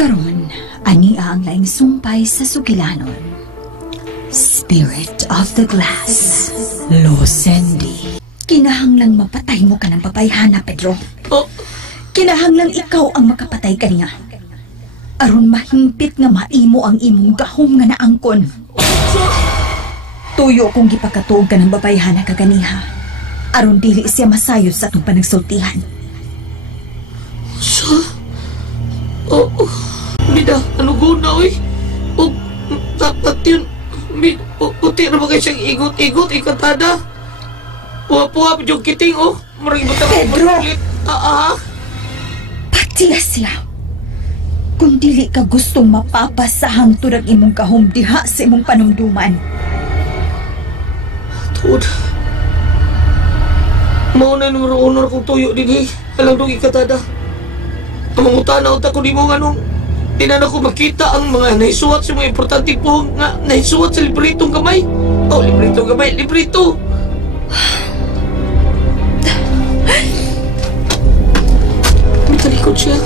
Karon, ania ang laing sumpay sa sugilanon. Spirit of the Glass, Losendi. Kinahanglang mapatay mo ka ng babayhana, Pedro. Kinahanglang ikaw ang makapatay kaniya. Aron mahimpit nga maimo ang imong gahom nga naangkon. Tuyo kung gipakatuog ka ng babayhana kaganiha. Aron dili siya masayod sa atong panagsultihan. Bida, ano guna, oy? Dapat yun. Puti na ba kayo siyang igot-igot, ikatada? Puwa-puwa, yung kiting, Marang iba Pedro! Patiya siya. Kung dili ka gustong mapapasahang turag imong gahom diha sa imong panumduman. Tuod. Mauna nung honor kong tuyo din, alam nung ikatada. Ang mangutanaw ta ko di mo nga nung di na ako makita ang mga naisuwat sa mga importante po nga naisuwat sa libretong gamay. Libretong gamay, librito. May talikod siya.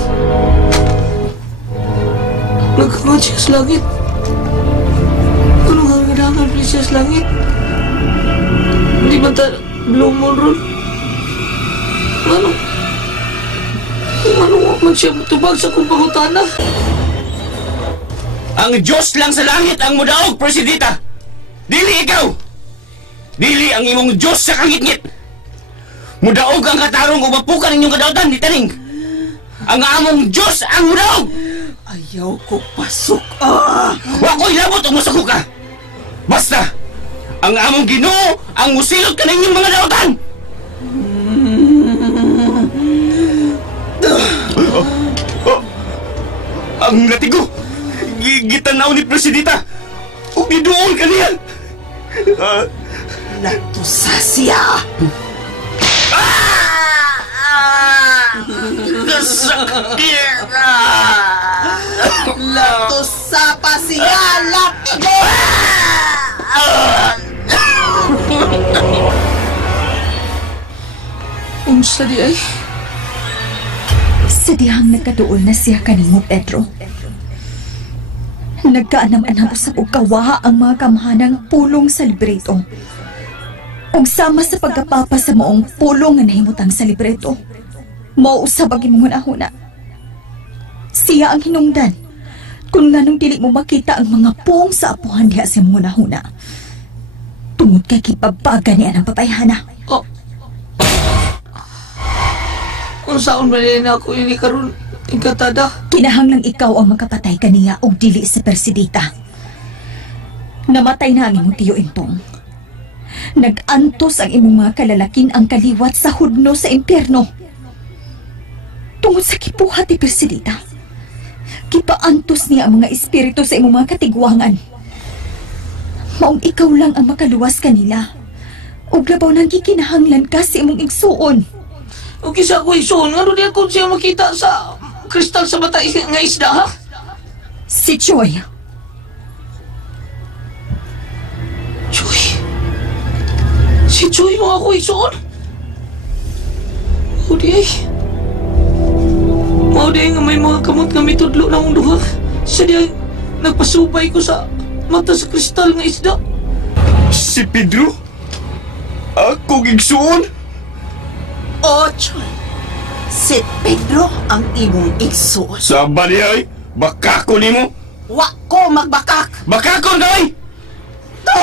Nagkamad siya sa langit. Anong hangadangan siya sa langit? Di ba ta blumon ron? Ano man siya matubag sa kong pangutana? Ang Diyos lang sa langit ang mudaog, Presidita! Dili ikaw! Dili ang imong Diyos sa kangitngit! Mudaog ang katarong o mapukan inyong kadautan, di taning! Ang among Diyos ang mudaog! Ayaw ko pasok, Wako'y labot o masako ka! Basta! Ang among Ginoo ang musilot ka na inyong mga dautan! Ang latigo! Gitanaw ni Presidita! Ubidoon ka niya! Latusasya! Nasakit! Latusapa siya! Latigo! Unsa di ay? Sa dihang nagkaduol na siya kanimo, Pedro. Nagkaanam-anam usap og kawaha ang mga kamahanang pulong sa libreto. Ug sama sa pagkapapa sa maong pulong nga nahimutang sa libreto. Mauusab ang imong hunahuna. Siya ang hinungdan kung nganong dili mo makita ang mga pong sa apuhan diha sa imong hunahuna. Tungod kay kipabaga niya ng papayhana. Kung saan ba na ako ini karon ikatada? Kinahanglang ikaw ang makapatay kaniya og dili sa Persidita. Namatay na ang imong tiyo Impong. Nag-antos ang imong mga kalalakin ang kaliwat sa hudno sa impyerno. Tungod sa kipuhat ni Persidita, kipaantos niya ang mga espiritu sa imong mga katigwangan. Maong ikaw lang ang makaluwas kanila. Og labaw nang gikinahanglan ka sa imong igsuon. O kisa ko ison, nga doon ako siya makita sa kristal sa mata nga isda, ha? Si Joy. Joy? Si Joy mo ako ison? O di ay. Mao di nga may mga kamot nga mitudlo na mong duha. Sa di ay nagpasubay ko sa mata sa kristal nga isda. Si Pedro? Ako gigsuon? Ocho. Si Pedro ang imong igsuon. Saba niya ay, bakako ni mo? Wa ko magbakak. Bakako na ay! To!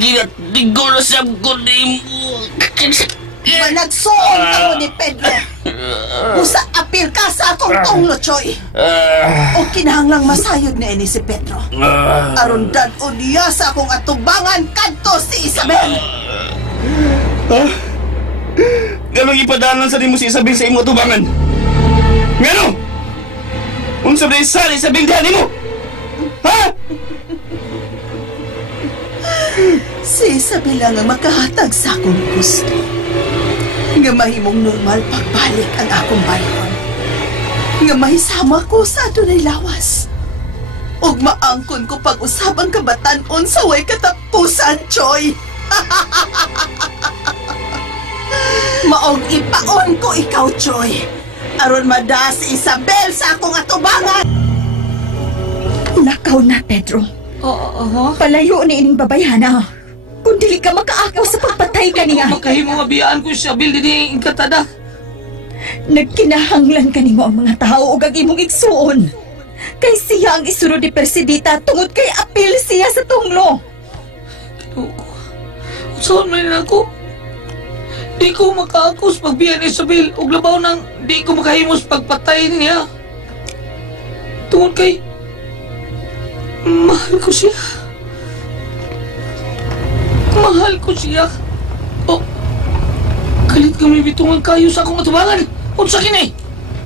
Ginatigo na sa ko ni mo. Managsuon ako ni Pedro. Usa apil ka sa akong tunglo, Choy. O kinahanglang masayod na ini si Pedro. Aron dad-o niya sa akong atubangan kadto si Isabel. Ganong ipadalan sa di mo si Isabel sa imo tubangan? Ngano? Unsa ba isa Isabel dihan mo? Ha? Si Isabel ang makahatag sa akong gusto. Nga mahimong normal pagbalik ang akong bayon. Nga mahisama ko sa adunay lawas. Ug maangkon ko pag-usab ang kabatan-on sa way katapusan, Choy. Maog ipaon ko ikaw, Choy. Aron mada si Isabel sa akong atubangan. Nakaw na, Pedro. Oo. Palayo ni ining babayhana. Kung dili ka makaakaw sa pagpatay kaniya. Makahimo mabiyaan ko si Isabel din inkatada. Nagkinahanglan kanimo ang mga tao ug ang imong igsuon. Kay siya ang isunod ni Persidita tungod kay apil siya sa tunglo. Saan man ako? Di ko makaakos pagbiyan ni Isabel ug labaw nang di ko makahimos pagpatay niya. Tungod kay mahal ko siya. Mahal ko siya. Oh, kalit kami bitungan kayo sa akong atubangan. Unsa kini?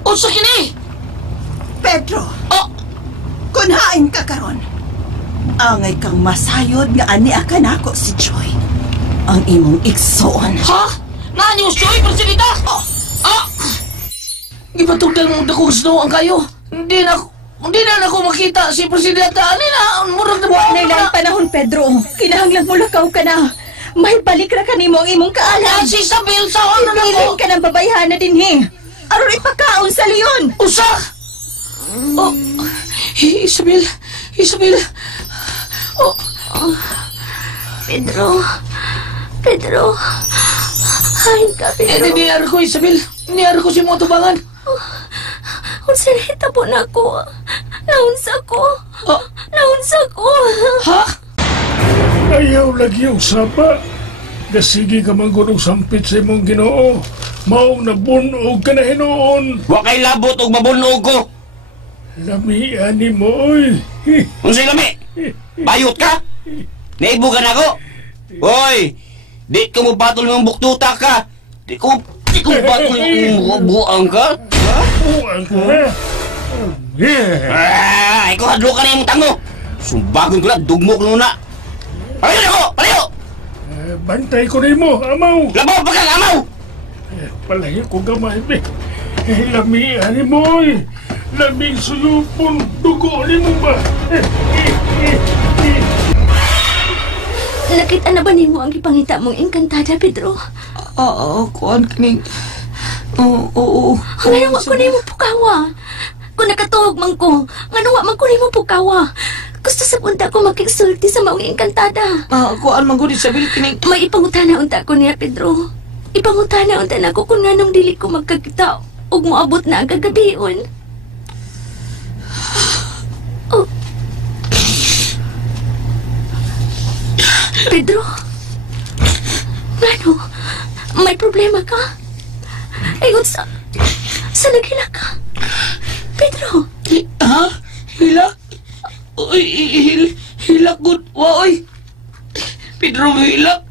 Unsa kini? Pedro, Oh, kunhain ka karon. Angay kang masayod nga ani akan ako si Joy. Ang imong igsoon. ha? Nani mo siya, Persidita? Oh, ah! Gipatugdan mo dako gusto ang kayo. Hindi na ako makita si Persidita. Ani na, murag na Wa na ilang panahon, Pedro. Kinahanglan mo lakaw ka na. May balik ra kanimo ang imong kaalam. Si Isabel sa ano na Ilan ko? ka ng babayhana din he. Aron ipakaon sa leon. Usa! Oh, Isabel. Oh, Pedro. Hain ka, Pedro. niyar ko, Isabel. Niyar ko si mo tubangan. Unsa nahita po na ako? Naunsa ko. Oh, ha? Ayaw lagi ang sapa. Dasigi ka manggunong sampit sa imong Ginoo. Maong nabunog ka na hinoon. Wa kay labot og mabunog ko. Lamian ni mo, oy. Unsay lami? Bayot ka? Naibo ka na ko? Hoy! Di ko mo patol ng buktuta ka! Di ko patol yung buang ka? Ha? Buang ka na. Ikaw hadlo ka na yung tango! Sumbagon ko na, dugmo ko muna! Palayo na ko! Palayo! Bantay ko rin mo, amaw. Labaw pa kang amaw! Palayo ko gamay, be. Lamian ni mo, oy. Laming suyupon, dugo ni mo ba? Nakita na ba nimo ang ipangita mong engkantada, Pedro? Oo, kuan kaning... Oo. Ngayon wa ko nimo pukawa. Kung nakatuhog man ko, ngano wa man ko nimo pukawa. Gusto sa punta ko makiksulti sa maong engkantada. Kuan man ko, Isabel, kining... May ipangutana unta ko niya, Pedro. Ipangutana unta na ko kung nganong dili ko magkakita ug moabot na ang kagabion. Oh. Pedro? Ano? May problema ka? Ayun sa naghila ka? Pedro? Ha? Hilak? Uy, hilak good. Wa, oy. Pedro, hilak.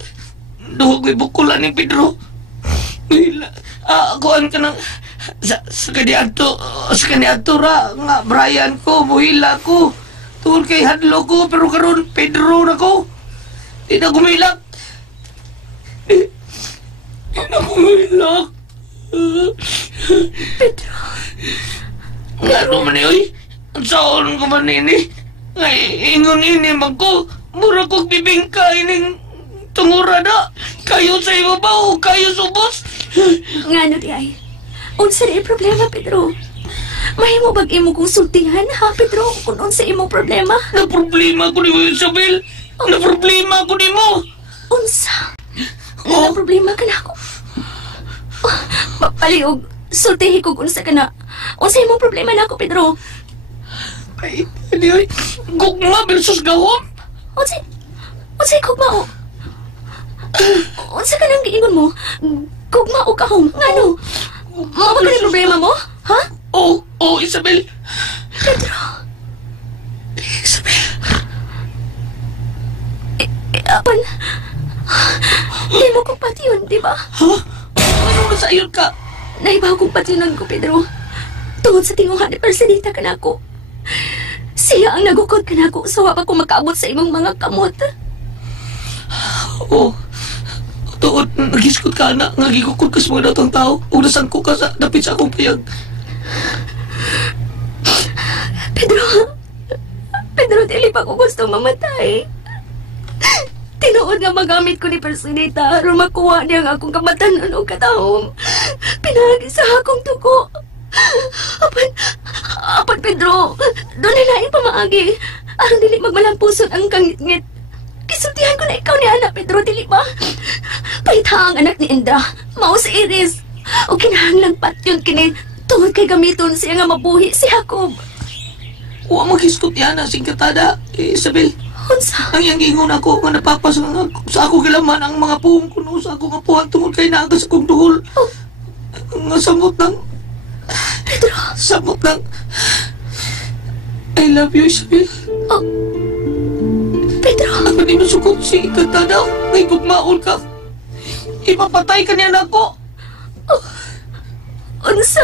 Duhog may bukulan ni Pedro. Hilak. Kuan ka ng... Sa kaniadto ra. Nga, Brian ko, muhila ko. Tungkol kay hadlo ko, pero karon Pedro na ko. Di na gumilak. Di na gumilak. Pedro? Nga naman eh, oy. Ang saon ko man ini. Ngay, ingon ini man ko. Mura kong bibingka ining tungurada. Kayo sa ibabaw, kayo subos. Ngano di ay? Unsa di problema, Pedro? Mahimo bag imo kong sultihan, ha, Pedro? Kung unsa imong problema? Na problema ko ni mo, Isabel. Na problema ko ni mo. Unsa? Na problema ka na ako? Paliog, sultihi ko kung unsa ka na. Unsa imong problema na ako, Pedro? Ay, hindi oy. Gugma versus gawom. Unsay gugma o? Unsa ka nang giingon mo? Gugma o kahom? Ngano? Mao ba ka ni problema mo? Ha? Oh, Isabel. Pedro? Isabel. Apan, di mo kong patiyon, di ba? Ha? Ano na sa iyon ka? Naibaw kong patiyonan ko, Pedro. Tungod sa tinguhan ni Persidita ka na ako. Siya ang nagukod ka na ako sa wapa ko makaabot sa imong mga kamot. Oo. Tuod, nagiskot ka na. Nagigukod ka sa mga datang tao. O nasangko ka sa dapit sa akong payag. Pedro, dili pa ko gusto mamatay. Tinuod nga magamit ko ni Persidita aron makuha niya ang akong kamatanon o katahom. Pinagi sa akong dugo. Apan Pedro, doon na lain pamaagi. Aron dili magmalampuson ang kangit-ngit. Kisultihan ko na ikaw ni Ana, Pedro, dili ba? Paitha ang anak ni Indra, mao si Iris. O kinahanglang patyon kini tungod kay gamiton siya nga mabuhi si Jacob. Huwag maghiskot yan na singkatada, Isabel. Unsa? Ang iyang ingon ako nga napapasang sa ako gilaman ang mga puong kuno sa ako nga puhan tungod kay naga sa kong duhol. Nga samot ng... Pedro? Samot ng... I love you, Isabel. Pedro? Ako di masukot si Katada. Ngay gugmaol ka. Ipapatay ka niya na ako. Unsa?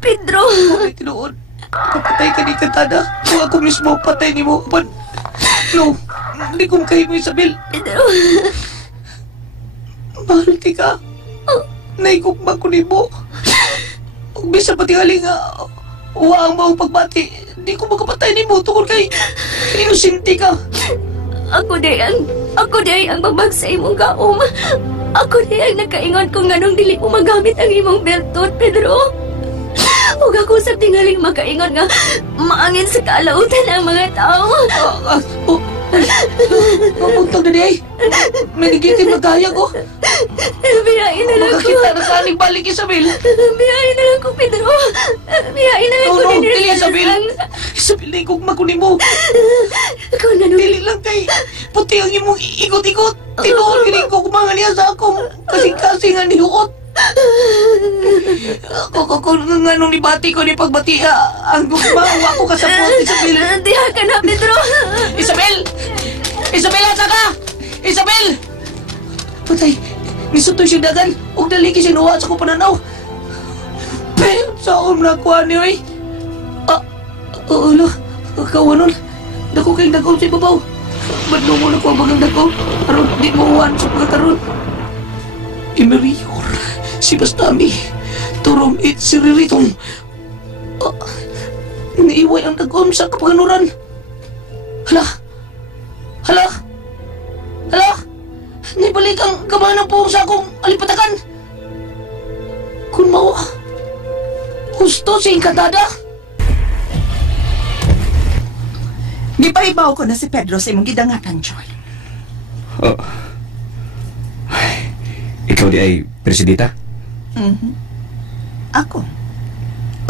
Pedro? Ay, tinuod. Papatay ka ni Katada. Kung ako mismo patay ni mo. No, hindi kong kayo mo, Isabel. Pedro? Mahal ka. Naigugma ko ni mo. Kung bisa pati haling uwa ang maong pagbati, hindi ko makapatay ni mo tungkol kay inusinti ka. Ako di ang babag sa imong gaom. Ako di ang nakaingon kung anong dili mo magamit ang imong beltot, Pedro. Huwag ako sa tingaling makaingon nga maangin sa kalautan ang mga tao. Mabuntag na di. May nagitin magkaya ko. Biyain na lang ko. Makakita na sa aling balik, Isabel. Biyain na lang ko, Pedro. Biyain na lang ko. No, dili, Isabel. Isabel, na ikugma ko ni mo. Kung ano. Dili lang kay puti ang imong ikot-ikot. Tinuol kini ko kumangan niya sa akong kasing-kasing ang nihuot. Kung nganong nibati ko ni pagbati ang gugmawa ko kasapot, Isabel. Diha ka na, Pedro. Isabel! Isabel, asa ka? Isabel! Patay, nisutoy siya dagan. Huwag naliki siya nuwa sa kupananaw. Pero, saan na kuha niyo eh? Ulo, kawanon. Dako kayong dagaw sa ibabaw. Badlo mo na ko ang bagang dagaw. Aron, di mo uwan sa pagkakaroon. Imerior, si Bastami, Turom it si Riritong. Niiway ang dagaw sa kapaganuran. Hala! Nibalik ang kabahan po sa akong alipatakan. Kung mawa, gusto si Katada. Gipahibaw ko na si Pedro sa imong gidangatan, Joy. Ikaw di ay presidita? Ako.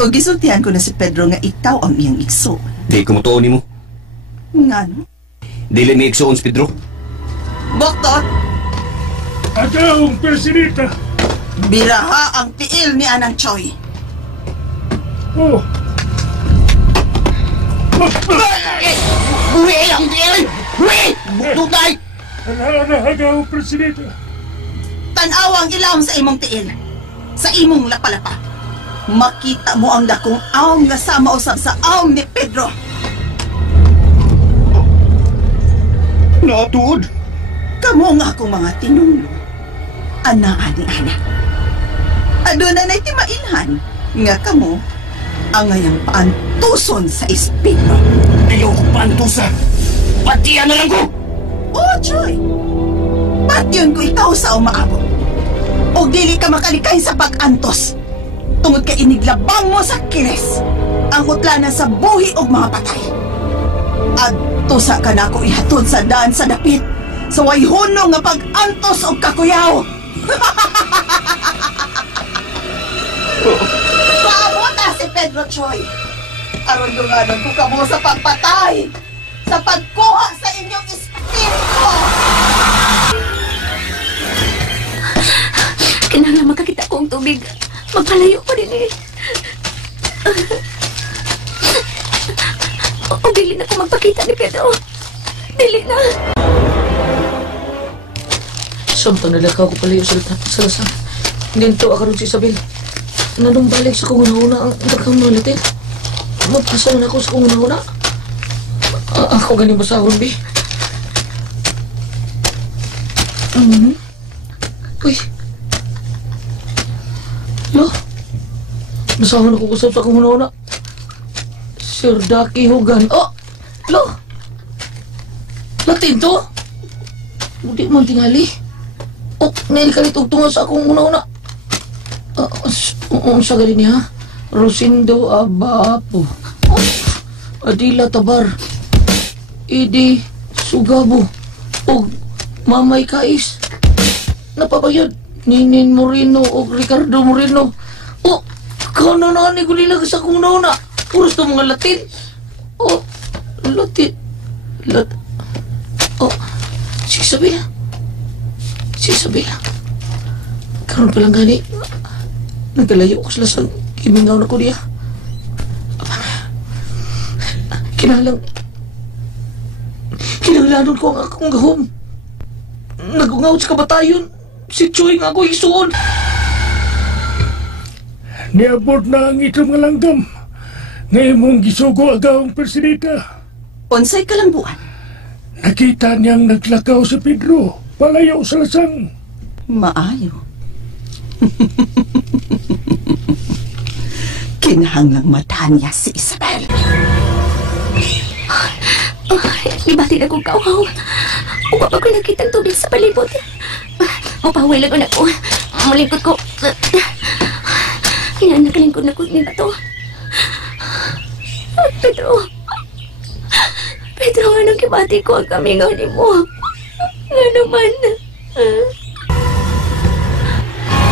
O gisultihan ko na si Pedro nga ikaw ang iyang igsoon. Di ko mutuon ni mo. Ngano? Dili mi igsoon si Pedro. Boktot, Agaong presidita. biraha ang tiil ni Anang Choy. Oh, Uwi ang diyan! Uwi! Bututay! Agaong presidita. Tanaw ang ilawom sa imong tiil. Sa imong lapalapa. Makita mo ang dakong awong nga sama usab sa awong ni Pedro. Natuod! Kamo nga akong mga tinulo. Anaan ni Ana. Aduna na'y timailhan nga kamo ang ngayang paantuson sa espino. Ayaw ko pantusa! Patiyan na lang ko! Oh, Joy! Patyon ko ikaw sa umaabot. O dili ka makalikay sa pag-antos. Tungod ka iniglabang mo sa kiles. Ang utlanan sa buhi og mga patay. At tusa ka na ako ihatod sa daan sa dapit. Sa wayhuno nga pag-antos og kakuyaw. Paabot si Pedro Choy. Aron dunganon ko kamo sa pagpatay. Sa pagkuha sa inyong espiritu. Kinahanglan makakita ko ang tubig. Magpalayo pa din eh. O dili na ko magpakita ni Pedro. Dili na. Samtang nalakaw ko palayo sa lasang. Ganito ako rin si Isabel. Nanong balik sa kung una ang dagkang natin. Magpasa na ako sa kung una. Ako galing basahon, Bi. Uy. Lo. Basahon ako kusap sa kung una. Sir Daki Hugan. Oh! Lo! Latin to? Hindi mo tingali. Oh, nail ka nitugtungan sa akong una-una. Unsa gali niya? Rosindo Abapo. Adila Tabar. Idi Sugabo. O Mamay Kais. Napabayad. Ninin Moreno o Ricardo Moreno. O, kano na ni gulilag sa kong nauna. Puros na mga Latin. O, Latin. O, si Isabela. Karon pa lang gani. Nagkalayo ko sila sa kimingaw na ko niya. Kinahanglanon ko ang akong gahom. Nagungaw sa kabatayon. Si Choy nga ako isuon. Niabot na ang itong nga langgam. Ngayon mong gisugo agawang Presidita. Unsay kalambuan? Nakita niyang naglakaw si Pedro. Palayaw sa lasang. Maayo. Kinahanglang matahan niya si Isabel. Ibati na kong kauhaw. Uwa pa ko nakitang tubig sa palibot. Mapahuway lang ako. Malingkot ko. Nakalingkod na ko ni Bato. Pedro, anong kibati ko ang kamingaw ni mo? Nga naman.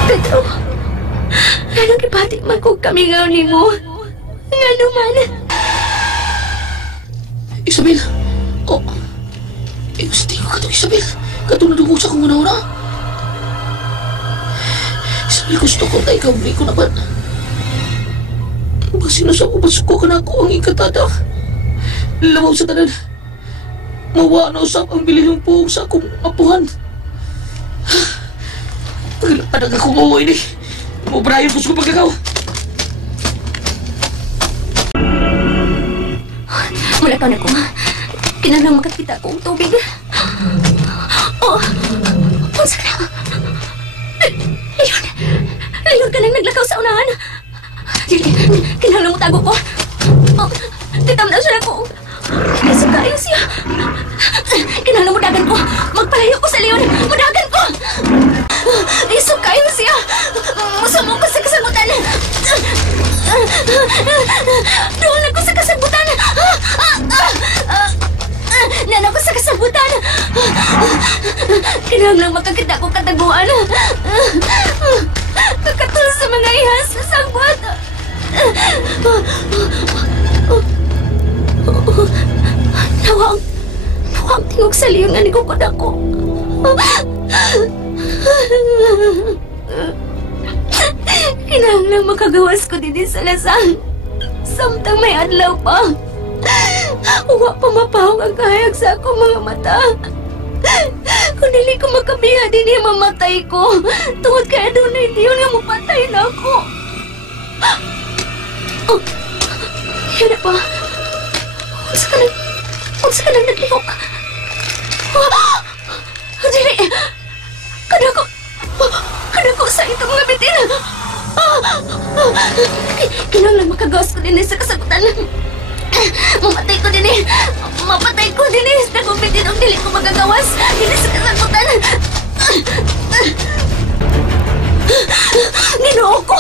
Pedro, anong kibati man ko kamingaw ni mo? Nga naman. Isabel. Oh. Gusto ko katong Isabel. Katong nadungog sa kong una-una. Isabel, gusto ko na ikaw. Hindi ko naman. Basin na sa masuko ka na ako ang ikatada. Lamaw sa tanan. Mawa na usap ang bilhin ng puhong sa akong apuhan. Paglapadag akong uuwi ni. Mabrayon ko sa pagkakaw. Mula ka na ko. Kinalang makakita ko ang tubig. Oh! Punsa ka na. Leon ka nang naglakaw sa unahan. Kinalang mo tago ko. Oh, titam na siya ako. Nasukayo siya. Kinalang mo dagan ko. Magpalayo ko sa Leon. Mudagan ko. Isukayo siya. Musamo ko sa kasagutan. Doon ako sa kasagutan. Nana ko sa kasagutan. Kinahanglang makakita ko kataguan. Kakatulong sa mga ihas sa sagbot. Nawang tingog sa Leon nga ni kukod ako. Kinahanglang makagawas ko din sa lasang. Samtang may adlaw pa. Uwa pa mapahong ang kahayag sa akong mga mata. Kung dili ko makabiha din mamatay ko. Tungod kaya doon na hindi yun nga mapatay na ako. Oh, yan na pa. Unsa ka nang naglihok? Dili. Kadako sa itong mga bitin. Kinahanglan makagawas ko din sa kasagutan. Mapatay ko din Dagong bitin ang dili ko magagawas. Hindi sa kasagutan. Ginoo ko.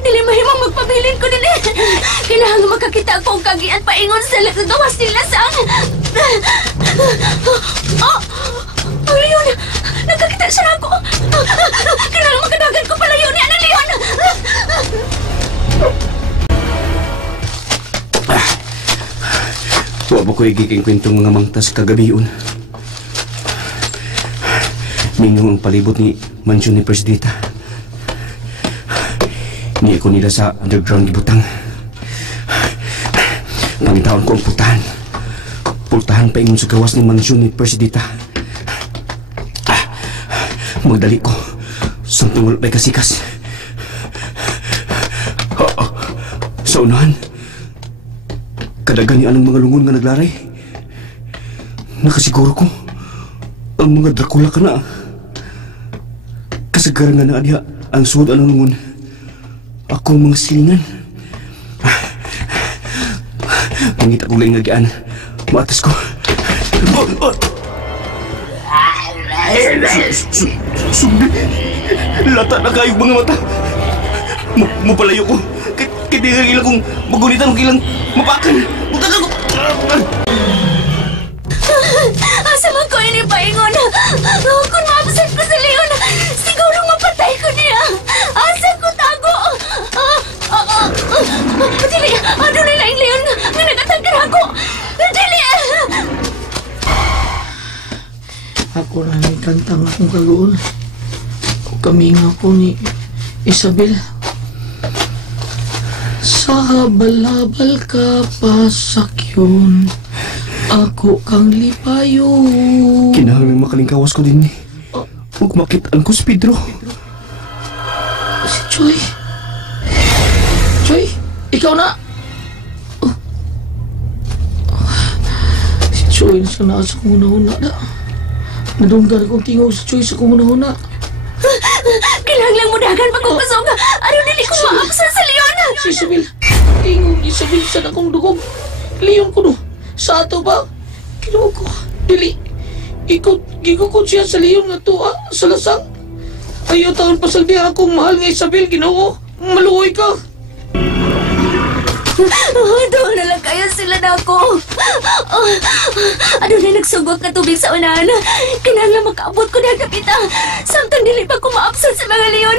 Dili mahimong magpabilin ko din. Kinahanglan makakita ko ang kagian paingon sa gawas nila sang. Leon! Nagkakita siya na ako! Kinahanglan magkadagan ko pala yun! Ano, Leon? Huwag mo ko igiking kwentong mga mangtas kagabiyon. Mingang ang palibot ni mansyon ni Presidita. Ni ako nila sa underground gibutang. Pangitaon ko ang pultahan. Pultahan pa ingon sa gawas ni mansyon ni Presidita. Magdali ko. Samtang wala may kasikas. Sa unahan, kadagan ni anong mga lungon nga naglaray. Nakasiguro ko, ang mga Dracula ka na. Kasagaran nga na adya ang suod anong lungon. Ako mga silingan. Pangita ko lang ngagian. Maatas ko. Sumbi, lata na kayong mga mata. Mupalayo ko. Kaya di ilang kong magunitan kung ilang mapakan. Mutagal ko. Asa man ko ini paingon? Kung maabsan ko sa Leon, siguro mapatay ko niya. Asa ko tago? Dili, ano na yung Leon nga nagatangkan ako? Dili! Ako na may kantang akong kaluon. Kaminga ko ni Isabel. Sa habal-habal ka pasakyon, ako kang lipayo. Kinahanglan may makalingkawas ko din ni. Huwag makitaan ko si Pedro. Si Choy. Choy, ikaw na. Si Choy sa nasa kumuna-huna na. Nadunggan akong tingaw si Choy sa kumuna-huna. Kinahanglan mo dagan pagkukasong. Ano dili ko maabsan sa Leon? Si Isabel. Tingog ni Isabel sa nakong dugog. Leon ko no. Sa ato ba? Kinuha ko. Dili. Gigukod siya sa Leon nga tuwa sa lasang. Ayaw taon pasag di akong mahal nga Isabel. Ginoo. Maluoy ka. Doon na lang kaya sila na ako. Ano na nagsugod na tubig sa unahan. Kinahanglan makaabot ko na kapita. Samtang dili pa ko maabsan sa mga Leon.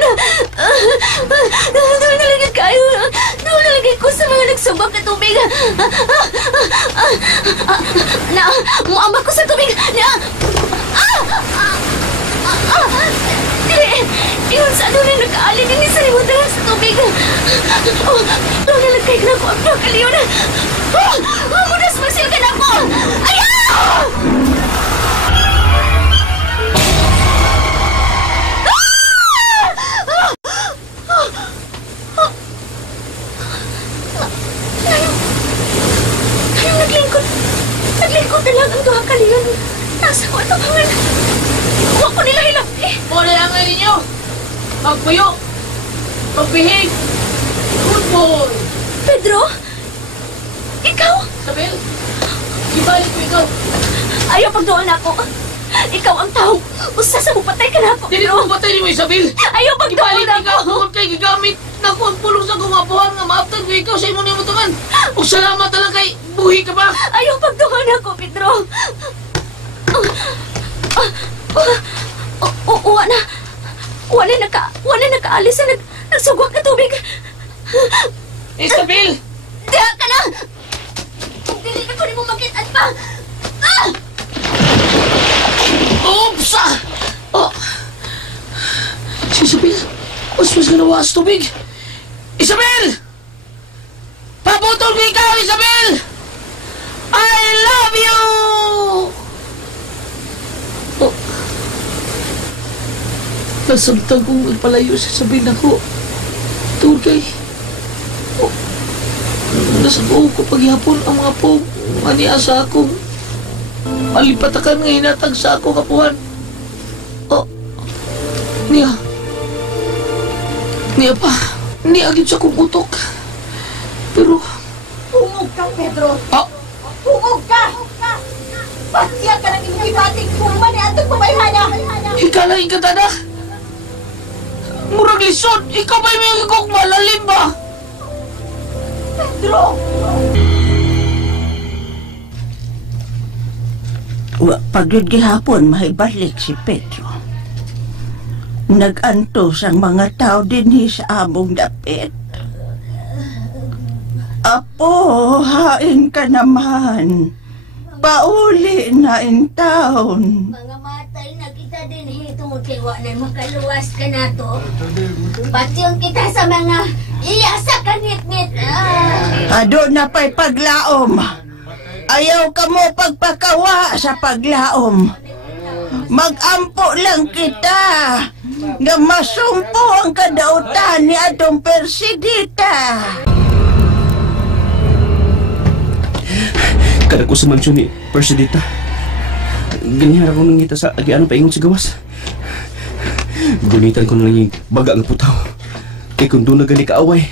Doon na lang kayo. Doon na lang ko sa mga nagsugod na tubig. Na, muamba ko sa tubig. Na, dili, yun sa ano na nag-aalin din sa limutan sa tubig. Doon na lang kayo na ako ang Leon. Mudas masilgan ako. Ayaw! Naglingkod na lang ang duha ka Leon. Nasa ko ito hangan. Huwag ko nila hilapti. Muna lang ngayon ninyo. Magpuyo. Magbihig. Football. Pedro? Ikaw? Isabel. Ibalik ko ikaw. Ayaw pagdoon ako. Ikaw ang taong usa sa mupatay ka na ako. Dili mo patay ni mo Isabel. Ayaw pagdoon Ibalik ikaw. ako. Kung kay gigamit na ko ang pulong sa gumabuhan nga maabtan ko ikaw sa imo ni mutungan. O salamat na lang kay buhi ka ba? Ayaw pagdoon ako, Pedro. Wala nakaalis na nagsugwak na tubig. Isabel! Diha ka na! Dili ka ko ni mo makitaan pa! Oops! Oh! Si Isabel! Mas ganawa sa tubig! Isabel! Paputol ko ikaw, Isabel! I love you! Oh. Nasamtang kong magpalayo si Isabel ako. Turkay. Oh. Nasa buo ko paghihapon ang mga po maniasa akong malipatakan nga hinatag sa ako kapuhan. Oh. Niya pa. Niya agad sa kong utok. Pero Tungog ka, Pedro. ah, Tungog ka! Pasya ka ng ibating puma ni atong pabayhana. ikalaing katada. Murag lisod. Ikaw ba yung ikok malalim ba? Pedro! Pagod gihapon mahibalik si Pedro. Nag-antos ang mga tao dinhi sa among dapit. Apo, hain ka naman. Pauli na in town. Mga matay na kita din hitungod kay wa na makaluwas ka na to. Patyon kita sa mga iya sa kanit-nit. Ado na pa'y paglaom. Ayaw ka mo pagpakawa sa paglaom. Mag-ampo lang kita. Nga masumpo ang kadautan ni atong Persidita. Kada ko sa mansyon ni Persidita. Ganyan ako nangita sa agian paingon sa gawas. Gunitan ko na lang yung baga ng putaw. Kaya kung doon na gani kaaway,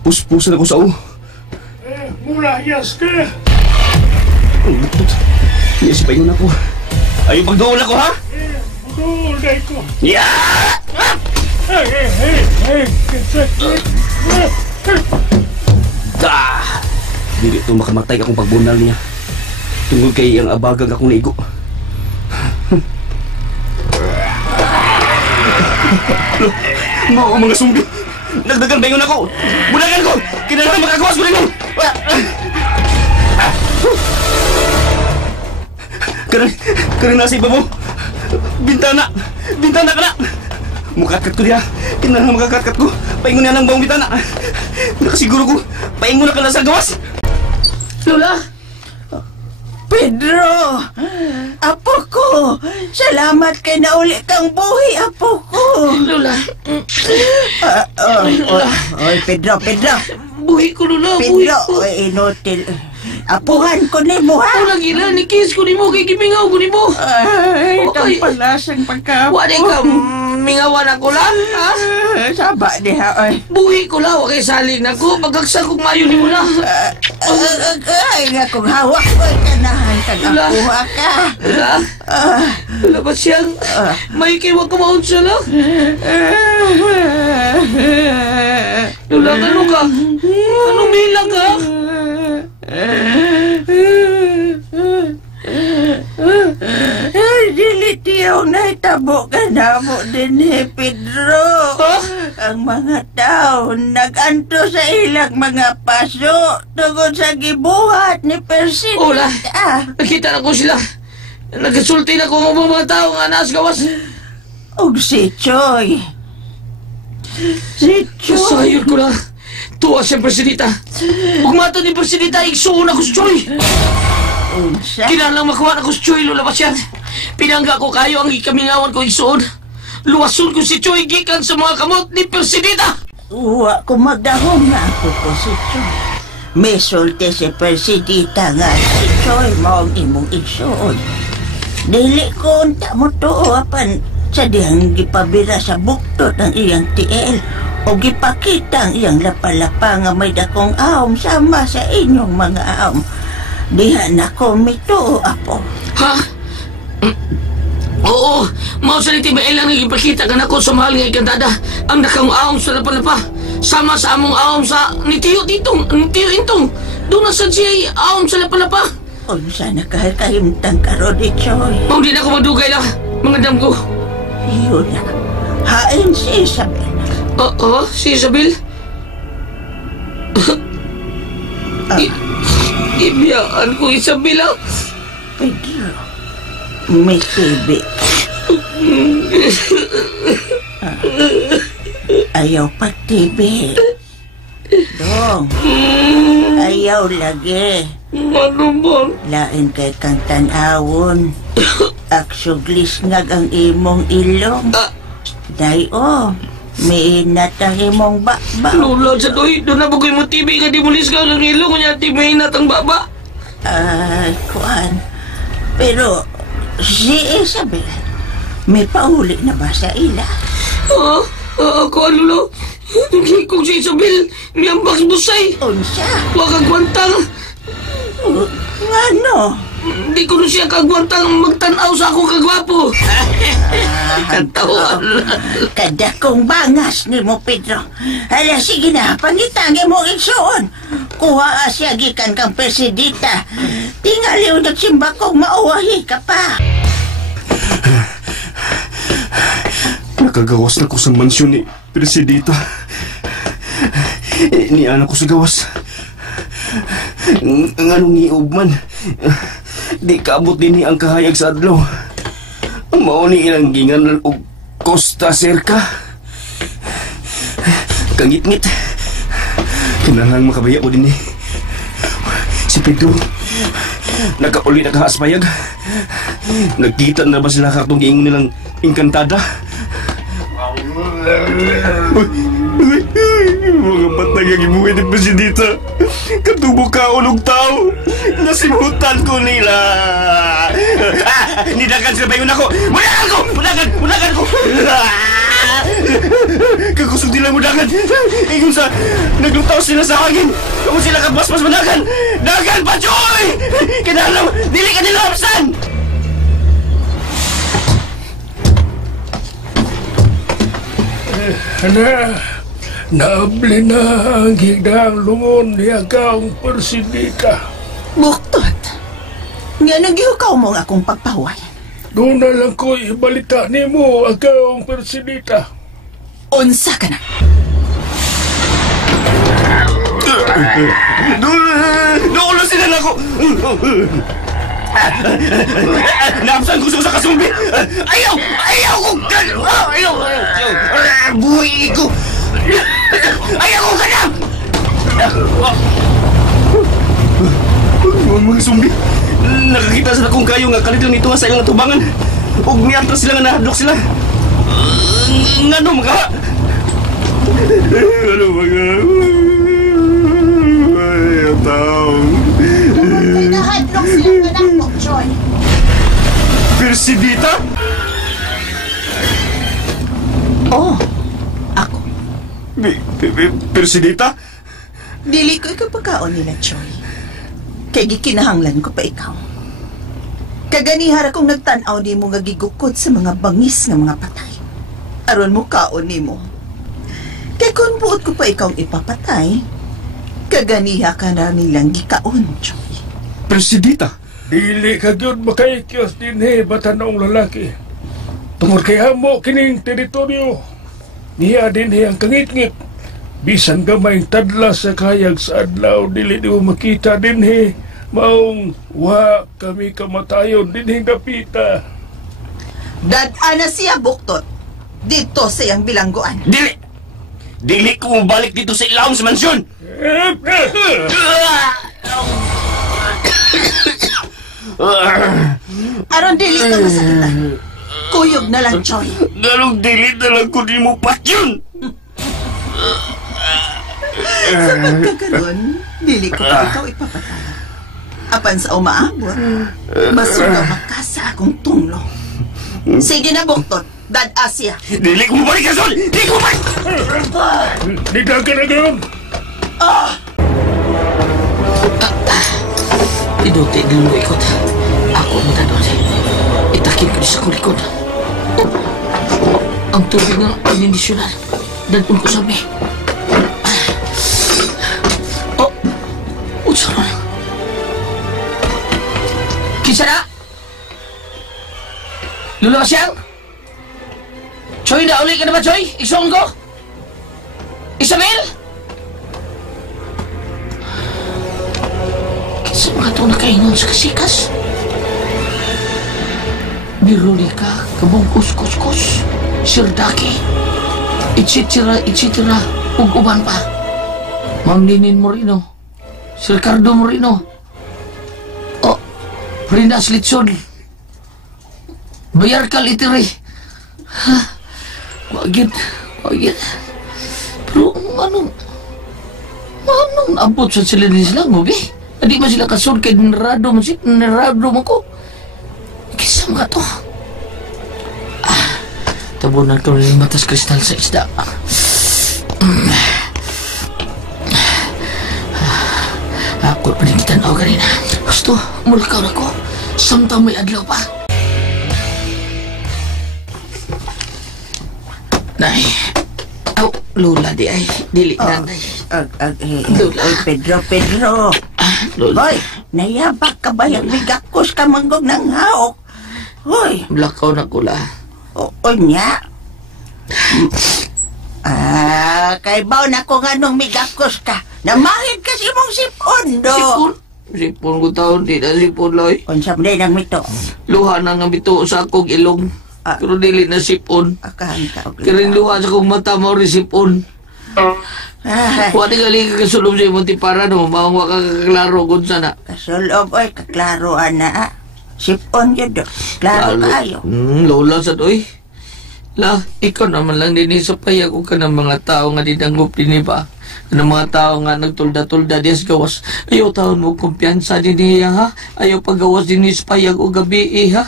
puspusan ako sa ulo. Mula, yes ka. Ang lupot. Hindi si paingon ako. Ayaw pagdoon ako, ha? Budol, day ko. Yeah! Sakit. Dili ito makamatay akong pagbunal niya. Tungod kay ang abagang akong naigo. Mga sumbi. Nagdagan bayon ako. Budagan ko. Kinahanglan makagawas ko rin mo. Karin nasa iba mo. Bintana ka na. Mukatkat ko diya. Kinahanglan makakatkat ko. Paingon niya ng bawang bintana. Nakasiguro ko. Paingon na ka na sa gawas. Lola! Pedro! Apo ko! Salamat kay nauli kang buhi, apo ko! Lola! Oy, Pedro! Buhi ko, Lola! Buhi Pedro! ko! Oy, inotil. Apuhan ko ni mo, ha? Walang ila, nikis ko ni mo, kay gimingaw ko ni mo! Ay, Okay. itong palasang pagkapo. Wala ka, mingawan ako lang, ha? Saba niya, oy. Buhi ko lang, kay saling ako, pagkaksa kong mayo ni mo na! Ay, nga kung hawak ko, kanahan kang Wala. apuha ka. Lola! Lola ba siyang? May kiwag ka maun siya lang? Lola, ano ka? Anong bilang ka? Dili tiyaw na itabo ka na mo din, Pedro. Ha? Ang mga tao naganto sa ilang mga paso tungod sa gibuhat ni Ola. Presidenta. Nakita na ko sila. Nagkasulti na ko ng mga tao nga naas gawas. Og si Choy. Si Choy. Kasayod ko na. Tuwa siya, Presidita. Pag mato ni Presidita, igsuon ako sa Choy. Unsa? Kinalang makuha na ko sa Choy, Lola Basyang. Pinangga ko kayo ang ikamingawan ko igsuon. Luwason ko si Choy gikan sa mga kamot ni Presidita. Uwa ko magdahom nga ako ko si Choy. May sulti si Presidita nga si Choy mo ang imong igsuon. Dili ko unta mo tuwapan sa dihang gipabira sa buktot ng iyang tiel o gipakita ang iyang lapalapa nga may dakong aom sama sa inyong mga aom. Dihan ako mituo, apo. Ha? Oo, mao sa niti lang ipakita ka na ko sa mahal nga ikantada ang nakang aom sa lapalapa. Sama sa among aom sa ni Tiyo Titong, ni Tiyo Intong. Doon na sa siya aom sa lapalapa. Unsa na kahimtang karo di Choy? Mao di na ko madugay lang, mga dam ko. Yun na. Hain si Isabel. Oo, si Isabel. Ibiyaan ko Isabel ah. Pedro. May tibi. Ayaw pagtibi. Dong. Ayaw lagi. Ano ba? Lain kay kang tanawon. Aksuglis ngag ang imong ilong. Dayo. May inat ang imong bakba. Lola, sa doy, doon na bagoy mo TV ka di mulis ka ng ilong niya, di may hinatang baba. Ay, kuan. Pero, si Isabel, may pauli na ba sa ila? Ako, Lolo. Kung si Isabel, may ambaks busay. Unsa? Huwag kagwantang. Ngano? Di ko na siya kagwantang magtanaw sa akong kagwapo. Kantawan. Kada kong bangas ni mo, Pedro. Hala, sige na, pangitangi mo igsuon. Kuha siya gikan kang Presidita. Tingaliw nagsimba kong mauwahi ka pa. Nakagawas na ko sa mansyon ni Presidita. Niana ko sa gawas. Anong iog man. Di kaabot din ni ang kahayag sa adlaw. Mao ni ilang gingan og Costa Cerca. Kangit-ngit. Kinahanglan makabaya ko din ni. Si Pedro. Nakauli na kahaspayag. Nagkita na ba sila kartong giingon nilang Encantada? Mga patay ang ibuhay ng Presidita. Katubo ka ulog tao. Nasimutan ko nila. Nidagan sila bayon ako. Mudagan ko! Mudagan ko! Kakusog nila mudagan. Ingon sa naglutaw sila sa hangin. Kung sila kabasmas mudagan. Dagan pa, Choy! Kinahalang, dili ka nila lapsan! Naabli na ang higdang lungon ni Agaong Persidita. Buktot. Nga nagyukaw mo nga akong pagpaway. Doon na lang ko ibalita ni mo, Agaong Persidita. Unsa ka na? Naulo sila na ako! Naapsan ko sa kasumbi! Ayaw! Ayaw ko! Ayaw! Buhay ko! Ayaw ko ka na! Mga sumbi! Nakakita sila kung kayo nga kalit lang ito sa ilang tubangan. Huwag niyantra sila nga nahadlok sila. Ano mga? Ano mga? Ayaw tao. May nahadlok silang anak mo, Joy. Persidita? Oh, ako. Persidita? Dili ko ikaw pagkaon nila, Joy. Kay gikinahanglan ko pa ikaw. Kaganihara kong nagtanaw ni mo nga gigukod sa mga bangis nga mga patay. Aron mo kaon ni mo. Kay kung buot ko pa ikaw ipapatay, kaganiha ka na nilang gikaon, Joy. Persidita? Dili ka gyud makaikyos din batanong lalaki. Tungod kay amo kining teritoryo. Niya din ang kangit-ngit. Bisan gamay tadla sa kayag sa adlaw, dili di mo makita din maong wa kami kamatayon din dapita. Dad-a na siya, Buktot. Dito sa iyang bilangguan. Dili! Dili ko mabalik dito sa ilawom sa mansyon! Aron dili ka masakitan. Kuyog na lang, Joy. Ganong dili na lang ko di mo patyon! Sa pagkaganon, dili ko pa ikaw ipapatay. Apan sa umaabot, masuga ka sa akong tunglo. Sige na, Buktot. Dad-a siya. Dili ko mabalik ka, Sol! Dili ko mabalik! Di ka na gayon. Inuti din mo ikot. Ako ang matador. Itakip ko sa kulikod. Ang tubig nga inindisyonan. Dalpon ko sabi. Utsara na. Kinsa na? Lula ka siyang? Choy, nauli ka na ba, Choy? Isong ko? Isabel? Kinsa mga ito nakaingon sa kasikas? Birulika, kabungkus-kuskus, sirdaki, etc. ug uban pa. Ma'am Ninin Moreno, si Ricardo Moreno, o, Rinas Litson, Bayar Kalitiri. Ha? Wagin. Pero anong naabot sa sila din sila mo, be? Hindi man sila kasod kay Nerado man ko. Kisa mga to. Tabunan ko rin matas kristal sa isda. Ako pa rin kitanaw kanina. Gusto, mulikaw na ko. Samtang may adlaw pa. Nay. Oh, Lula di ay. Dili na, Nay. Lula. Pedro. Lula. Hoy, nayabak ka ba yung bigakos ka manggog ng haok? Hoy. Blakaw na kula. O niya. Kay baw na ko nga nung migakos ka. Namahid kasi mong sipon, do. Sipon ko taon, di na sipon, Loy. Kung sabday ng mito. Luha na nga bito sa akong ilong. Pero dili na sipon. Akahan ka. Kiring luha sa akong mata mo rin sipon. Wati gali ka kasulong sa imong tipara, no? Maong waka kaklaro kung sana. Kasulob, oy, kaklaro, ana. Sipon yun, do. Klaro kayo. Lola sa doy. La, ikaw naman lang din sa payag ko ka ng mga tao nga dinanggop din ba? Ng mga tao nga nagtulda-tulda dias gawas. Ayaw taon mo kumpiyansa din niya, ha? Ayaw pagawas din sa payag o gabi, ha?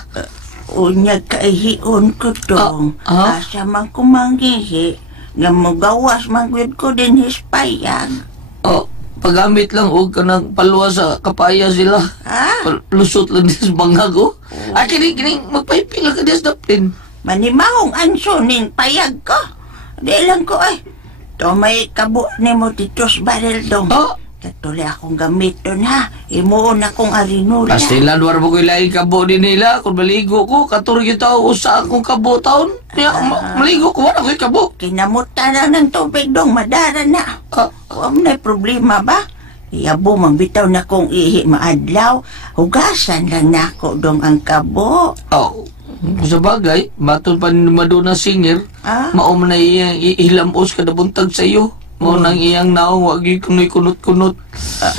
Unyag kaihion ko dong. Asa man kumanghihi. Nga magawas manggwid ko din hispayag. Pagamit lang huwag ka ng palwa sa kapaya sila. Lusot lang din sa bangag ko. Kining magpahipila ka din sa daplin. Manimahong anso ning payag ko. Di lang ko ay. To may kabo ni mo dito sa baril dong. Ha? Katuloy akong gamiton ha. Imuon akong arinula. Pastilan, war mo ko ilaing kabo din nila. Kung maligo ko, katurog yung tao sa akong kabo taon. Maligo ko, wala ko yung kabo. Kinamutan na ng tubig dong, madara na. Huwag na problema ba? Iyabo, magbitaw na kong ihi maadlaw. Hugasan lang na ako dong ang kabo. Sa bagay, matol pa ni Madonna Singer, maum na iyang ihilamos kada buntag sa iyo. Mo nang iyang naong wagi kunoy kunot-kunot.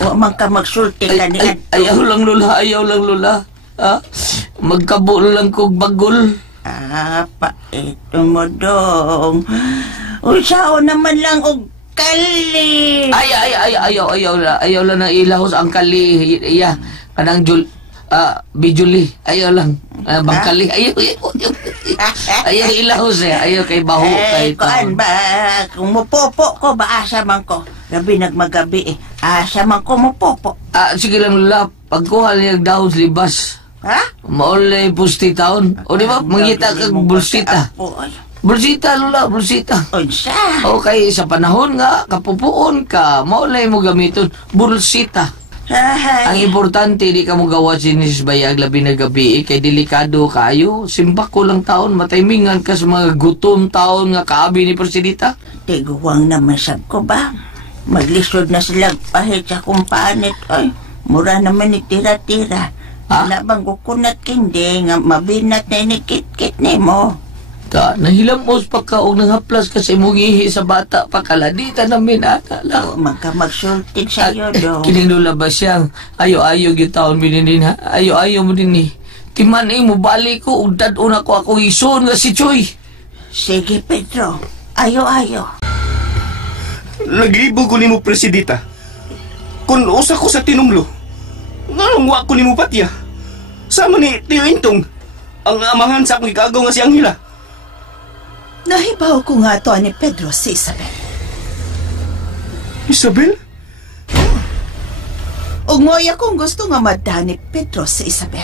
Huwag man ka magsulti ka ni ayaw lang lula, ayaw lang lula. Magkabo lang kog bagol. Ito mo dong. Usao naman lang og kali. Ayaw lang na ilahos ang kali. Iya, kanang bijuli. Ayaw lang. Bangkali. Ayaw ilahos eh. Ayaw kay baho. Kuan ba? Kung mupopo ko ba asa man ko? Gabi nagmagabi eh. Asa man ko mupopo. Sige lang lula. Pagkuha niyang dahon sa libas. Maulay pusti taon. O di ba? Mangita kag bulsita. Bulsita lula, bulsita. Unsa? Okay, sa panahon nga, kapupuon ka, maulay mo gamiton, bulsita. Ang importante, di ka mo gawa sinis bayag labi na gabi, kay delikado kayo. Simbak ko lang taon, mataymingan ka sa mga gutom taon nga kaabi ni Presidita. Tiguwang na masab ko ba? Maglisod na sila pahit sa kumpanit. Ay, mura naman ni tira-tira. Wala bang kukunat kindi nga mabinat na inikit-kit ni mo? Nahilamos pa ka o nanghaplas ka sa imong ihi sa bata pa kaladita namin ata lang. Magka magsultin sa'yo do. Kining lula ba siyang ayaw yung taon bininin ha? Ayaw mo din eh. Timan mo balik ko, ugdad una ko ako ison nga si Choy. Sige Pedro, ayaw. Naglibo ko ni mo, Presidita. Kung usa ko sa tinumlo, nganong wa ko ni mo patya. Sama ni Tio Intong, ang amahan sa akong ikagaw nga si Angela. Nahibaw ko nga to ni Pedro si Isabel. Isabel? Ug mo'y akong gusto nga madda ni Pedro si Isabel.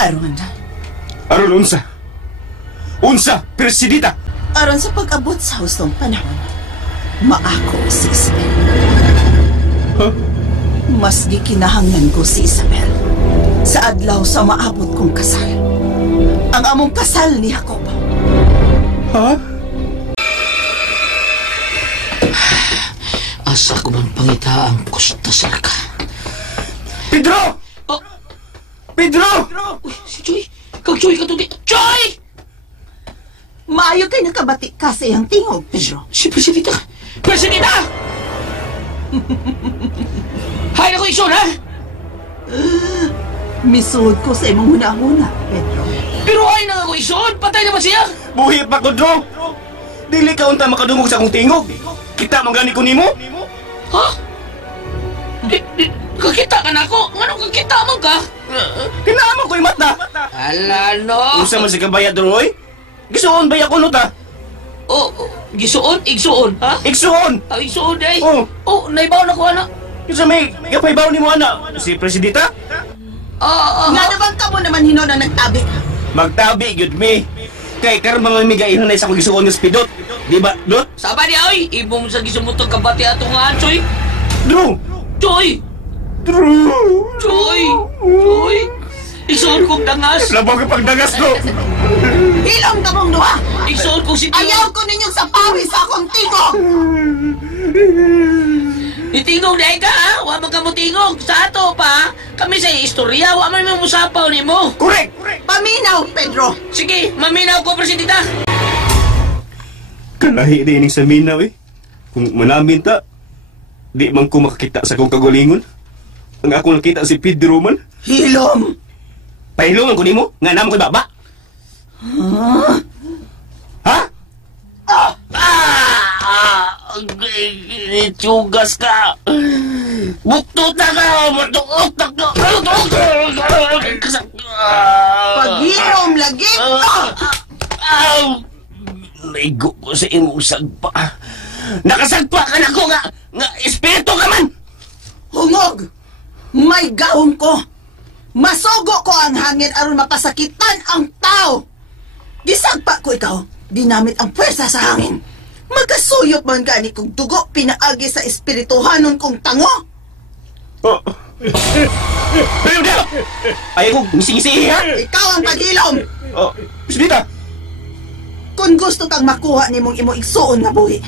Aron unsa? Unsa, Presidita? Aron sa pag-abot sa hustong panahon, maako si Isabel. Mas gikinahanglan ko si Isabel sa adlaw sa maabot kong kasal. Ang among kasal ni Jacob. Asa ko man pangita ang kusta sarka. Pedro! Pedro! Si Choy! Kag Choy ka tuti! Choy! Maayo kay nakabati ka sa iyang tingog, Pedro. Si Presidita! Presidita! Hay na ko ison, ha? Misuod ko sa imong huna-huna, Pedro. Pero ay na ako ison! Patay naman siya! Buhi pa ko, Dro! Dili ka unta makadungog sa akong tingog. Kita manggani ko nimo? Ha? Kakita ka na ako? Anong kakita mo ka? Kinaaman ko yung mata! Ala, no! Unsa man si kabaya, Dro, oy? Gisuon ba yakuno ta? Gisuon? Igsuon, ha? Igsuon! Igsuon, eh! Naibaw na ko, anak! Isa may kapaybaw ni mo, anak. Si Presidita? Nga naman ka mo naman hino na nagtabi ka. Magtabi, yun me. Kay karma nga may gainan na isa kong gisuon ng spidot. Di ba, Dot? Saba niya, oy! Ibong sa gisumutog kabati ato nga, Choy! Dro! Choy! Choy! Igsuon kong dangas! Labaw ka pagdangas, Dro! Ilong ka mong duha! Igsuon kong si Tio! Ayaw ko ninyong sa pawis sa akong tingog! Itingog na ka, ha? Wa man ka mo tingog. Sa ato pa, kami sa istorya, wa man mo musapaw ni mo. Correct! Paminaw, Pedro! Sige, maminaw ko, Presidita. Kalahi din sa minaw, eh. Kung manamin ta, di man ko makakita sa kong kagulingon. Ang ako nakita si Pedro man. Hilom! Pahilungan ko ni mo, nga naman ko'y baba. Ha? Itugas ka! Buktot na ka! Matuot na ka! Paghilom lagi! Naigo ko sa imong sagpa. Nakasagpa ka na ko nga espiritu ka man! Hungog! May gaon ko! Masugo ko ang hangin aron mapasakitan ang tao! Gisagpa ko ikaw! ginamit ang pwersa sa hangin. Magkasuyop man gani kong dugo pinaagi sa espirituhanon kong tango. Oh. Pero na! Ayaw ko, ngisi-ngisi ha? Ikaw ang pagilom! Oh, Pressidita! Kung gusto kang makuha ni mong imo igsuon na buhi,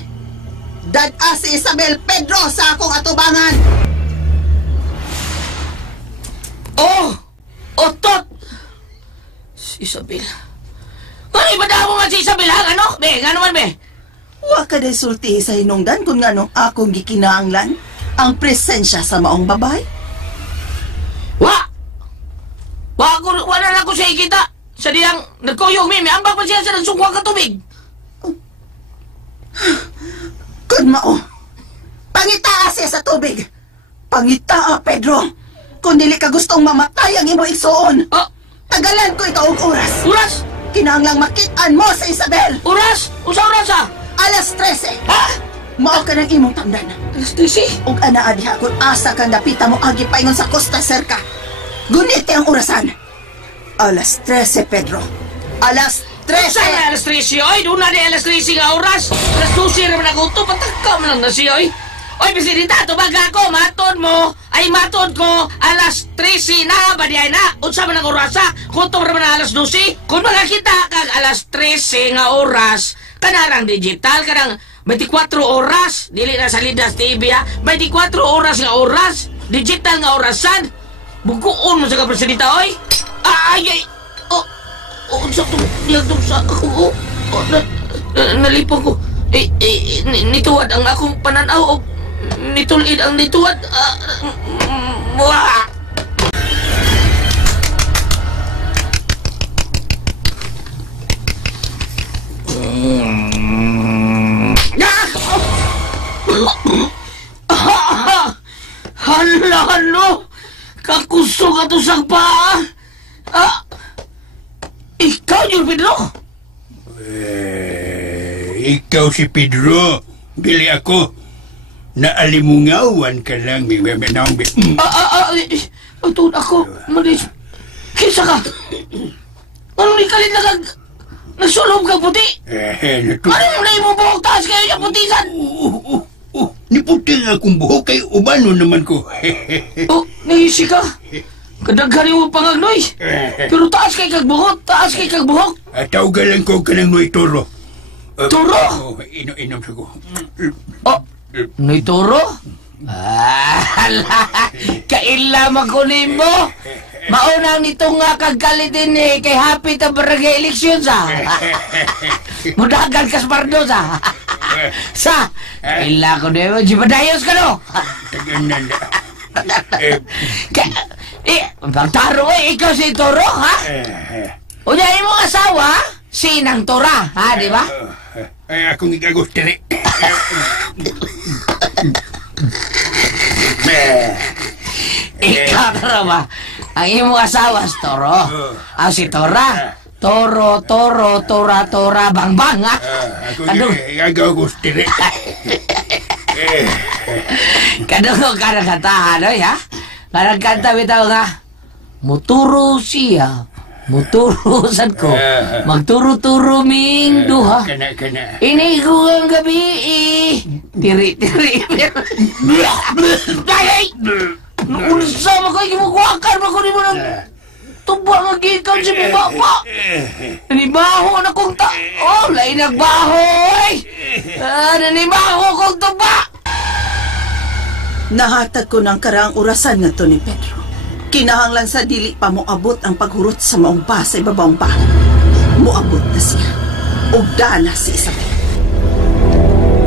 dad-a si Isabel Pedro sa akong atubangan! Oh! Otot! Si Isabel. Ano ibada mo nga si Isabel ha? Ano? Be, nga naman be? Wa ka day sulti sa hinungdan kung nganong akong gikinahanglan ang presensya sa maong babay. Wa! Wala na ako siya ikita. Sa diyang nagkuyog mi, may ambak pa siya sa nagsungkwang katubig. Kun mao, pangitaa siya sa tubig. Pangitaa, Pedro. Kung dili ka gustong mamatay ang imo igsuon. Oh! Tagalan ko ikaw og oras. Oras! Kinahanglang makitaan mo sa Isabel. Oras! Usa oras ha? Alas 13. Ha? Mao ka ng imong tamdan. Alas 13? Ug anaa diha kung asa kang napita mo agi paingon sa Costa Cerca. Guniti ang orasan. Alas 13, Pedro. Alas 13. Saan alas 13? Oy, doon na di alas 13 nga oras. Alas 12 naman ako ito. Patagka mo lang na siya, oy. Oy, Presidenta, tubaga ako. Matod mo. Ay, matod ko. Alas 13 na. Badiay na. Unsa man ang orasa. Kung ito naman na alas 12. Kung makakita kag alas 13 nga oras, kanarang digital, kanang 24 oras. Dili na sa Lidas TV, ha. 24 oras nga oras. Digital nga orasan. Bukuon mo sa ka-Presidenta, oy. Ay. Unsa ito? Niyagdong sa ako, nalipong ko. Nituwad ang akong pananaw. Nitulid ang nituwad. Wah! Hala! Kakuso ka to sa paa! Ikaw yun, Pedro? Ikaw si Pedro. Dili ako. Naalimungawan ka lang. Ito ako. Malis. Kisa ka. Anong ikalit na kag... Nagsulong ka puti? Anong na mo buhok taas kayo yung putisan? Niputi nga akong buhok kay umano naman ko. Nahisi ka? Kadaghan mo pangagnoy. Pero taas kay kag buhok. Taas kay kag buhok. Tawagan lang ko ka ng Noy Toro. Toro? Inom sa ko. Noy Toro? Kailaman ko nimo. Maunang nito nga kagkalitin kay happy ta barangay eleksyon sa. Mudagan kas Bardosa. Sa, kailangan ko nimo. Jimadayos ka no? Taganan na. Pagtaro ikaw si Toro, ha? Unahin mo asawa, sinang Tora, ha, di ba? Ay, akong igagustiri. Ikaw na ba? Ang iyong asawa si Toro. Ang si Tora. Toro, Tora, Bang, ha? Ako igagustiri. Kadung ka nagkatahan, ha? Karagkanta bitaw nga, muturo siya, muturo sad ko, magturo-turo ming duha. Ini ko ang gabi, tiri. Dahil! Unsa mo kayo gimukuhakan mo ko ni mo ng tuba nga gikan si Baba. Nanibaho na kong lain nagbaho, nanibaho kong tuba. Nahatag ko ng karaang orasan nga to ni Pedro. Kinahanglan sa dili pa moabot ang paghurot sa maong pa sa ibabawang pa. Moabot na siya. O dana si Isabel.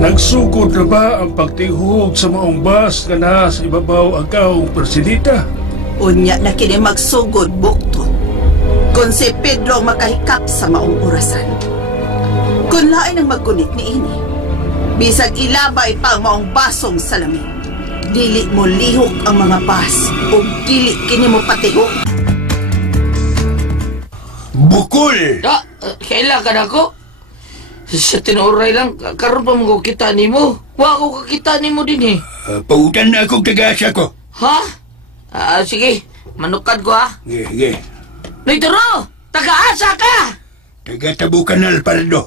Nagsugod na ba ang pagtihog sa maong bas nga na sa ibabaw ang Presidita? Unya na kini magsugod bukto. Kung si Pedro makahikap sa maong orasan. Kung lain ang magkunit ni ini, bisag ilabay pa ang maong basong salamin. Dili mo lihok ang mga bas o dili kini mo patihok. Bukol! Kailan ka na ko? Sa tinuray lang, karoon pa mo kita ni mo. Wa ko kakita ni mo din Pautan na akong taga-asa ko. Ha? Sige, manukad ko ha. Ge. Noy Toro, taga-asa ka! Taga-tabo kanal, Pardo.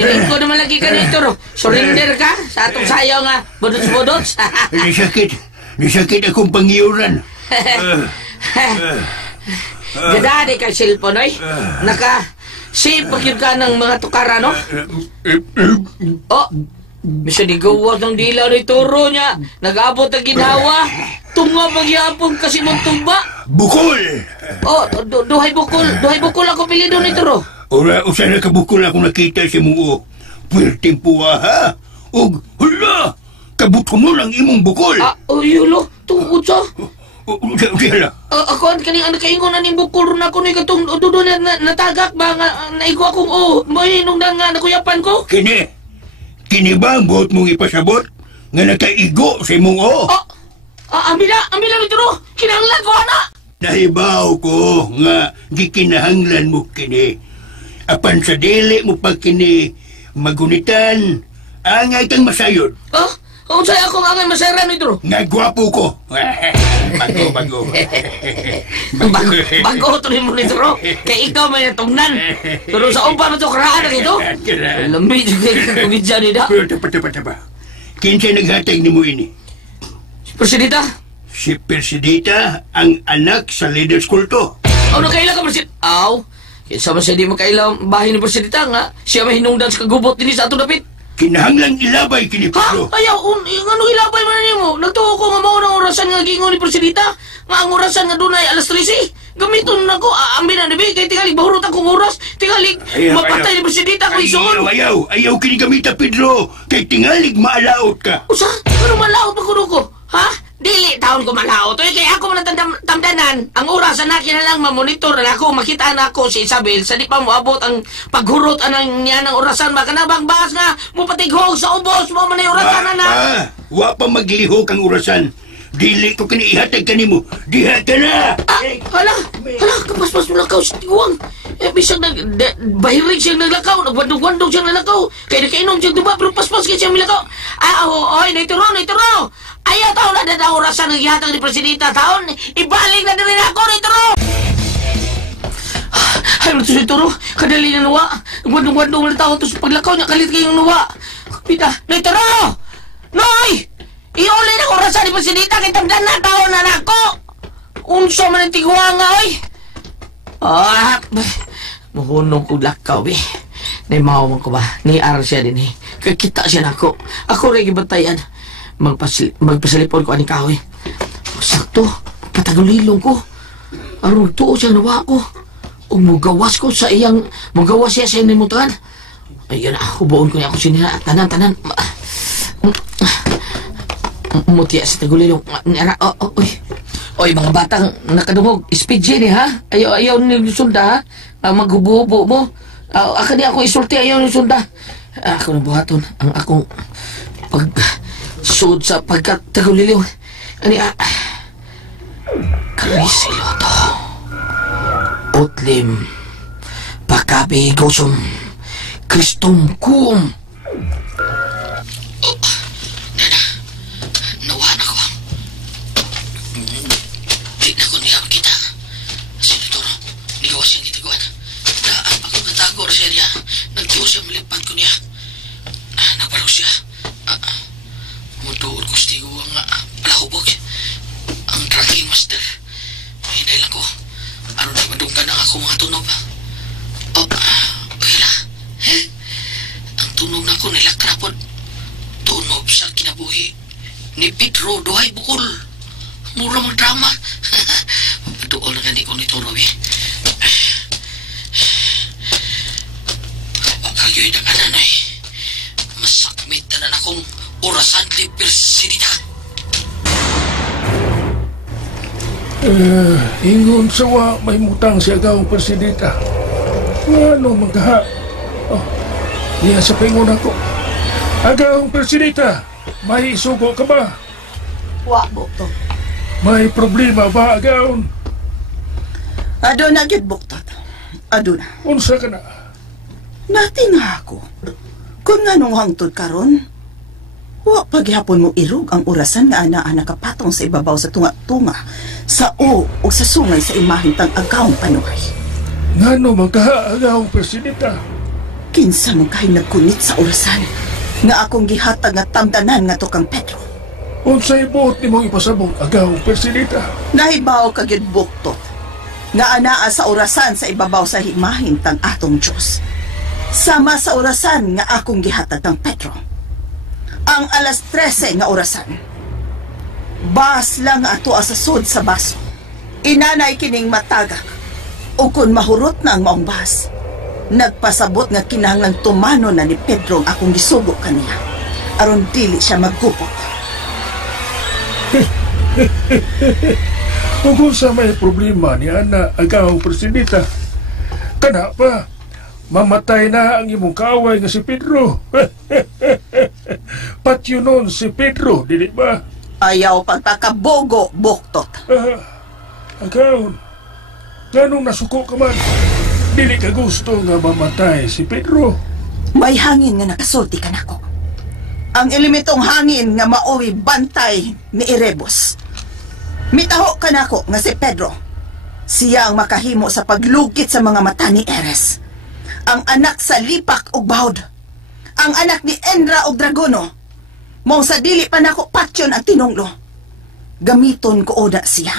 Hindi ko naman lagi ka dito, ro. Surrender ka sa atong sayaw nga. Budots-budots. Nisakit akong pangyuran. Gadadi kay cellphone, oy. Naka-save yun ka ng mga tukara, no? Oh, bisa digawas ng dila ni Toro niya. Nag-abot ang ginawa. Tunga pagyapon kasi mong tumba. Bukol! Oh, duhay bukol. Duhay bukol ako pilido ni Toro. Ora, usan na kabukol ako nakita si mo. Pwerte puwa, ha? Og, hala! Kabut ko mo lang imong bukol. Yulo. Tungkod sa. Hala. Ako ang kaning anak kaingon na ning bukol ron ako ni katong dodo na natagak ba nga naigo akong may nung nga nakuyapan ko. Kini ba ang buot mong ipasabot? Nga nakaigo sa imong Ambila ni Turo. Kinahanglan ko, ana. Nahibaw ko nga gikinahanglan mo kini. Apan sa dili mo pa kini magunitan, angay kang masayod. Kung sa'yo akong angay masayra ni Turo. Nga gwapo ko. Bago. Bago tuloy mo ni Turo. Kaya ikaw may natungnan. Pero sa umpa mo ito karaan na ito. Lamig kayo kumidya ni da. Tapa. Kinsa naghatag ni mo ini? Presidita? Si Presidita ang anak sa leader's kulto. Nakailan ka, Presidita? Kinsa man siya di makailang bahay ni Presidita nga siya mahinungdan sa kagubot din sa ato dapit. Kinahanglang ilabay kini Pedro. Ayaw, anong ilabay man niyo mo? Nagtuo ko nga mao ng orasan nga gingon ni Presidita nga ang orasan nga dunay alas 13. Gamiton na ko, ambi na nabi, kaya tingalig bahurot akong oras. Tingalig, mapatay ni Presidita ko isuon. Ayaw kini gamita, Pedro. Kay tingalig maalaot ka. Usa? Ano malaot pa ko? Ha? Dili taon ko malaot. Kaya ako man tamdanan. Ang orasan na kinalang mamonitor na ako. Makita na ako si Isabel. Sa di pa mo abot ang paghurot anang niya ng orasan. Baka na bang bahas nga mo patighog sa ubos mo man yung orasan na. Wa pa maglihok ang orasan. Dili ko kiniihatag ka nimo. Diha ka na! Hala, kapaspas mo lakaw sa tiwang. Bisag bahirig siyang naglakaw, nagwandog-wandog siyang naglakaw. Kaya nakainom siyang diba, pero paspas kaya siyang milakaw. Oy, naituro. Ayaw taon na dada orasan ng ihatag ni Presidita taon. Ibalik na rin ako, naituro! Ay, ito si Turo. Kadali na nawa. Nagwandog-wandog na tao ito sa paglakaw niya. Kalit kayong nawa. Pita, naituro! Noy! Iuli na orasan ni Presidita kay tamdan na taon na nako. Unso man ang tiguwa nga, oy. Mahunong ko lakaw, eh. Naimaw man ko ba? Ni-aral siya din, eh. Kakita siya na ako. Ako rin ibantayan. Magpasalipon ko ani kahoy. Sakto, patagulilong ko. Arong tuo siya nawa ko. O mugawas ko sa iyang... Mugawas siya sa iyang nimutan. Ayun na, hubuon ko niya ako sinira. Tanan. Mutya sa tagulilong. Oy, mga batang nakadungog. Speed J ha? Ayaw nilusunda, ha? Maghubo-hubo mo. Aka di ako isulti, ayaw nilusunda. Ako na buhaton. Ang akong pag-suod sa pagkatagulilong. Karisilo to. Utlim. Pakabi gosum. Kristum kuum. Ni Pedro, duhay bukol. Mura magdrama. Doon na gani ko ni Toro, eh. Yoy na kananay. Masakmit na akong orasan ni Persidita. Ingon sawa may mutang si Agaw Persidita. Ano magkaha? Oh, niya sa pingon ako. Agaw Persidita, may sugo ka ba? Wa, Buktot. May problema ba, Agaw? Aduna gid, Buktot. Aduna. Unsa ka na? Nati nga ako. Kung nga nung hangtod karon, wa paghapon mo irog ang orasan nga ana nakapatong sa ibabaw sa tunga-tunga, sa o sa sungay sa imaheng tang agawng panuhay. Ngano magkaha, Agaw Persidita? Kinsa mo kay nagkunit sa orasan nga akong gihatag nga tamdanan nga to kang Pedro. Unsay buot ni mong ipasabot, Agaw Persidita? Nahibaw ka gyud, Buktot, nga anaa sa orasan sa ibabaw sa himahing tang atong Dios. Sama sa orasan nga akong gihatag kang Pedro. Ang alas 13 nga orasan. Bas lang nga ato asasod sa baso. Inanay kining matagak. O kung mahurot na ang maong bas, nagpasabot nga kinahanglang tumano na ni Pedro ang akong gisugo kaniya. Aron dili siya maggupot. Kung sa may problema ni Ana Agaw Persidita, kana pa, mamatay na ang imong kaaway nga si Pedro. Patyo nun si Pedro, dili ba? Ayaw pagpakabogo, Buktot. Agaw, ganong nasuko ka man, dili ka gusto nga mamatay si Pedro. May hangin nga nakasulti ka nako. Ang ilimitong hangin nga mauwi bantay ni Erebos. Mitaho ka nako nga si Pedro. Siya ang makahimo sa paglugit sa mga mata ni Eres. Ang anak sa Lipak ug Bahod. Ang anak ni Endra ug Dragono. Mong sa dili pa nako patyon ang tinunglo. Gamiton ko oda siya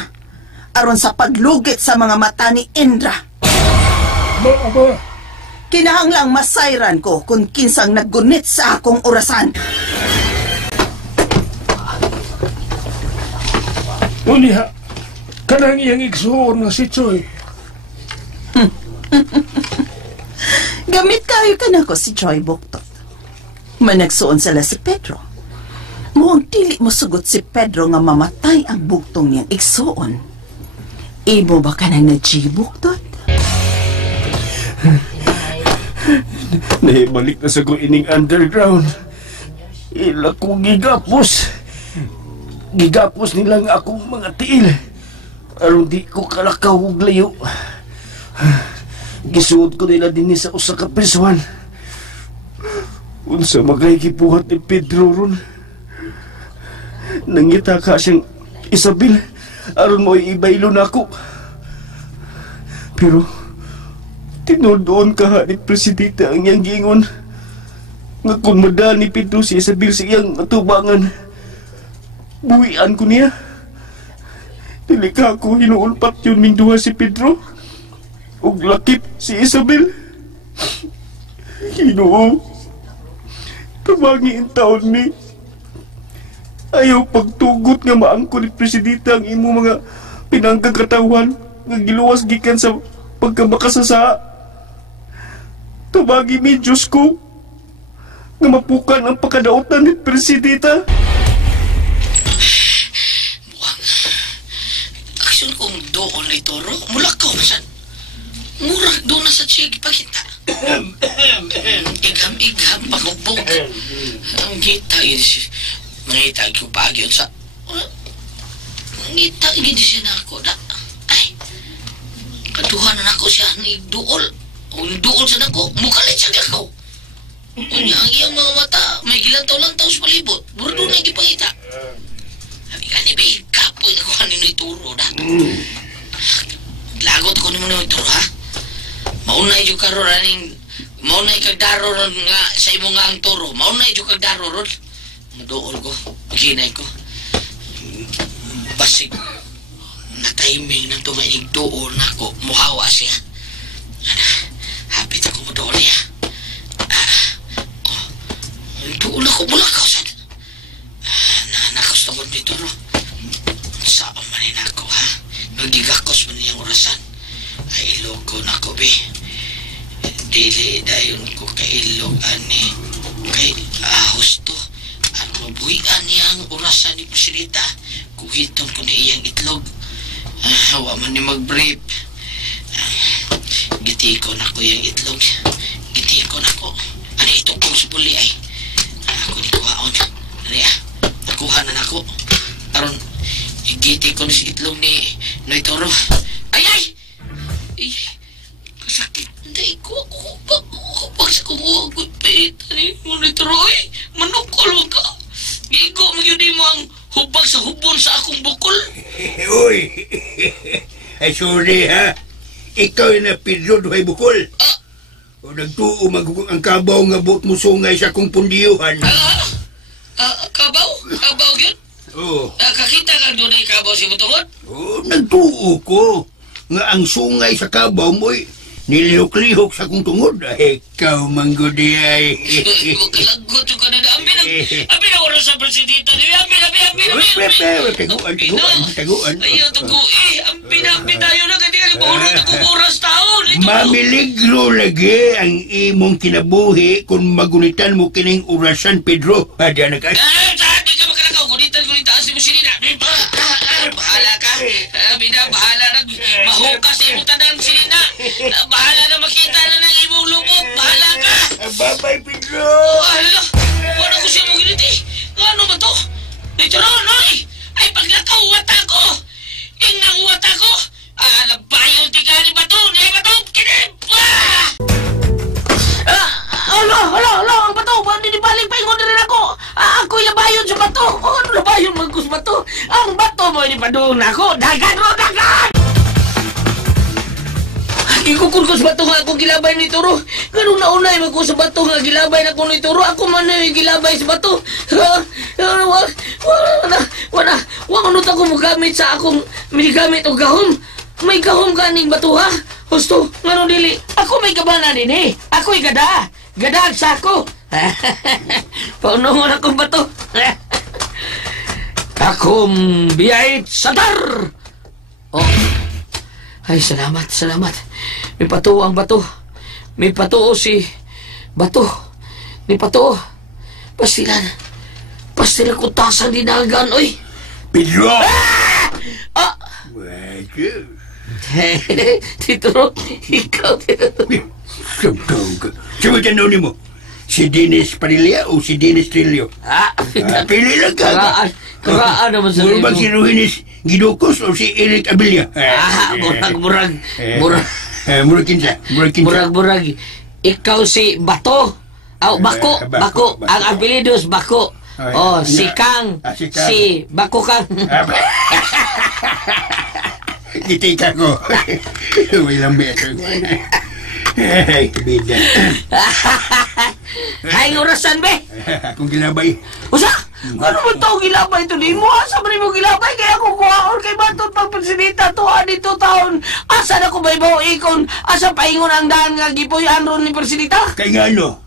aron sa paglugit sa mga mata ni Endra. Aba, Kinahanglang masayran ko kung kinsang naggunit sa akong orasan. uliha, kanang iyang igsuon nga si Choy. Gamit kayo ka na ko si Choy, Buktot. Managsuon sila si Pedro. Muang dili mo sugot si Pedro nga mamatay ang buktong niyang igsuon. Ibo ba ka nang na-G, Buktot? Nahibalik na sa ko ining underground. Ila ko gigapos. Gigapos nilang akong mga tiil. Aron di ko kalakaw og layo. Gisuod ko nila din sa usa ka prisuhan. Unsa magay gibuhat ni Pedro ron. Nangita ka siyang Isabel aron mo ibaylo nako. Pero tinudoon ka ni Presidita ang iyang giingon nga kung madal ni Pedro si Isabel sa iyang atubangan, buwian ko niya. Dili ka ako hinuulpat yun minduha si Pedro ug lakip si Isabel. Ginoo, tabangi ang taon ni. Ayaw pagtugot nga maangko ni Presidita ang imo mga pinanggagatawan nga giluwas gikan sa pagkamakasasa. Tubagi mi, Diyos ko, nga mapukan ang pagkadautan ni Presidita. Buwang, aksyon kong doon ni Toro, mulakaw masan. Murag doon na sa chig pagkita. Igam-igam pagubog. Ang kita yun siya. Mangita ko pagi yun sa... Mangita yun siya na ako. Ay, kaduhan na ako siya ni Duol. O doon sa nako, mukalit siya ako. Unya, ang iyang mga mata, may gilantaw-lantaw sa palibot. Burdo na ipangita. Sabi ka ni Babe, kapoy na ko kanino ituro na. Lagot ko naman yung ituro, ha? Maunay yung karo raning, maunay kagdaro ron nga sa imo nga ang turo. Maunay yung kagdaro ron. Madool ko, ginay ko. Basig, na-timing na tumaig doon ako, muhawa siya. Hapit ako mo doon niya. Doon ako mulakaw sa... Nanakos na ko dito, no? Saan manin ako, ha? Nagigakos mo niyang orasan. Ay, iloko na ko, be. Di Dili dayon ko kailog ani. Kay husto. Ang mabuhian niya ang orasan ni Presidita. Kuhiton ko na iyang itlog. Hawa man ni mag-brief. Gitikon ako yung itlog. Gitikon ako. Ano ito kong subuli ay. Ako ni kuhaon. Nakuha na nako. Aron, gitikon si itlog ni Noy Toro. Ay! Kasakit. Hindi ko. Pag sa kumuha ko, pita ni Noy Toro ay. Manukol ka. Gigo magyudi mo ang hubag sa hubon sa akong bukol. Uy! Ay, sorry ha. Ikaw na Pedro duhay bukol. O nagtuo magugong ang kabaw nga buot mo sungay sa akong pundiyuhan. Kabaw? Kabaw yun? Oo. Kakita kang doon ay kabaw si Mutungod? Oo, nagtuo ko. Nga ang sungay sa kabaw mo'y nilihok-lihok sa akong tungod. Ikaw, manggudi ay. Magkalagot yung kanina. Ambi na oras sa presidenta niyo. Ambi. Taguan. Ayaw, ambi tayo na. Kasi mahulog akong oras taon. Mamiligro lagi ang imong kinabuhi kung magunitan mo kining orasan, Pedro. Diyan na ka. Saan di ka makalakaw? Gunitan si Musilina. Bahala ka. Bahala na. Mahukas sa imong tanang Silina. Bahala na makita na ng imong lubog. Bahala ka. Bye-bye, Pedro. Wala ko siya mong giniti. Ano ba to? Dito Noy! Ay paglakaw wata ko! Inang wata ko! Labayon tigani ba to? Niya ba to? Kinip! Hala! Ang bato! Dinibaling pa ingon rin ako! Ako'y labayon sa bato! Ano labayon magkus bato? Ang bato mo inipadung na ako! Dagan! Ikukul sa bato nga akong gilabay ni Toro. Ganun na unay magko sa bato nga gilabay na ko ni Toro. Ako man na gilabay sa bato. Wala ako magamit sa akong minigamit o gahom. May gahom kaning bato ha. Husto, ngano dili. Ako may kabana din eh. Ako'y gada. Gada ang sako. Paunungon akong bato. Akong biyahit sadar. Oh. Ay, salamat. May patuo ang bato. May patuo si bato. May patuo. Pastilan ko tasang dinagan, oy. Pedro! Tituro, ikaw. Samtang ka. Sama tanaw ni mo? Si Dennis Padilla o si Dennis Trillo? Pili lang ka. Karaan naman sa Murag si Ruhinis Gidokos o si Eric Abilia? Murag. Murag. Ikaw si Bato. Bako. Ang apelidos Bako. Si Kang. Si Bako Kang. Kitika ko. May lambi ako. Ay, bida. Ay, orasan, be. Kung gilabay. Usa? Ano mo ito gilabay ito? Di mo asa ba mo gilabay? Kaya ako kuhaon kay Batot pagpresidenta tuwa dito taon. Asa na ko ba ibaw ikon? Asa paingon ang daan nga gipoy anron ni presidenta? Kaya nga ano?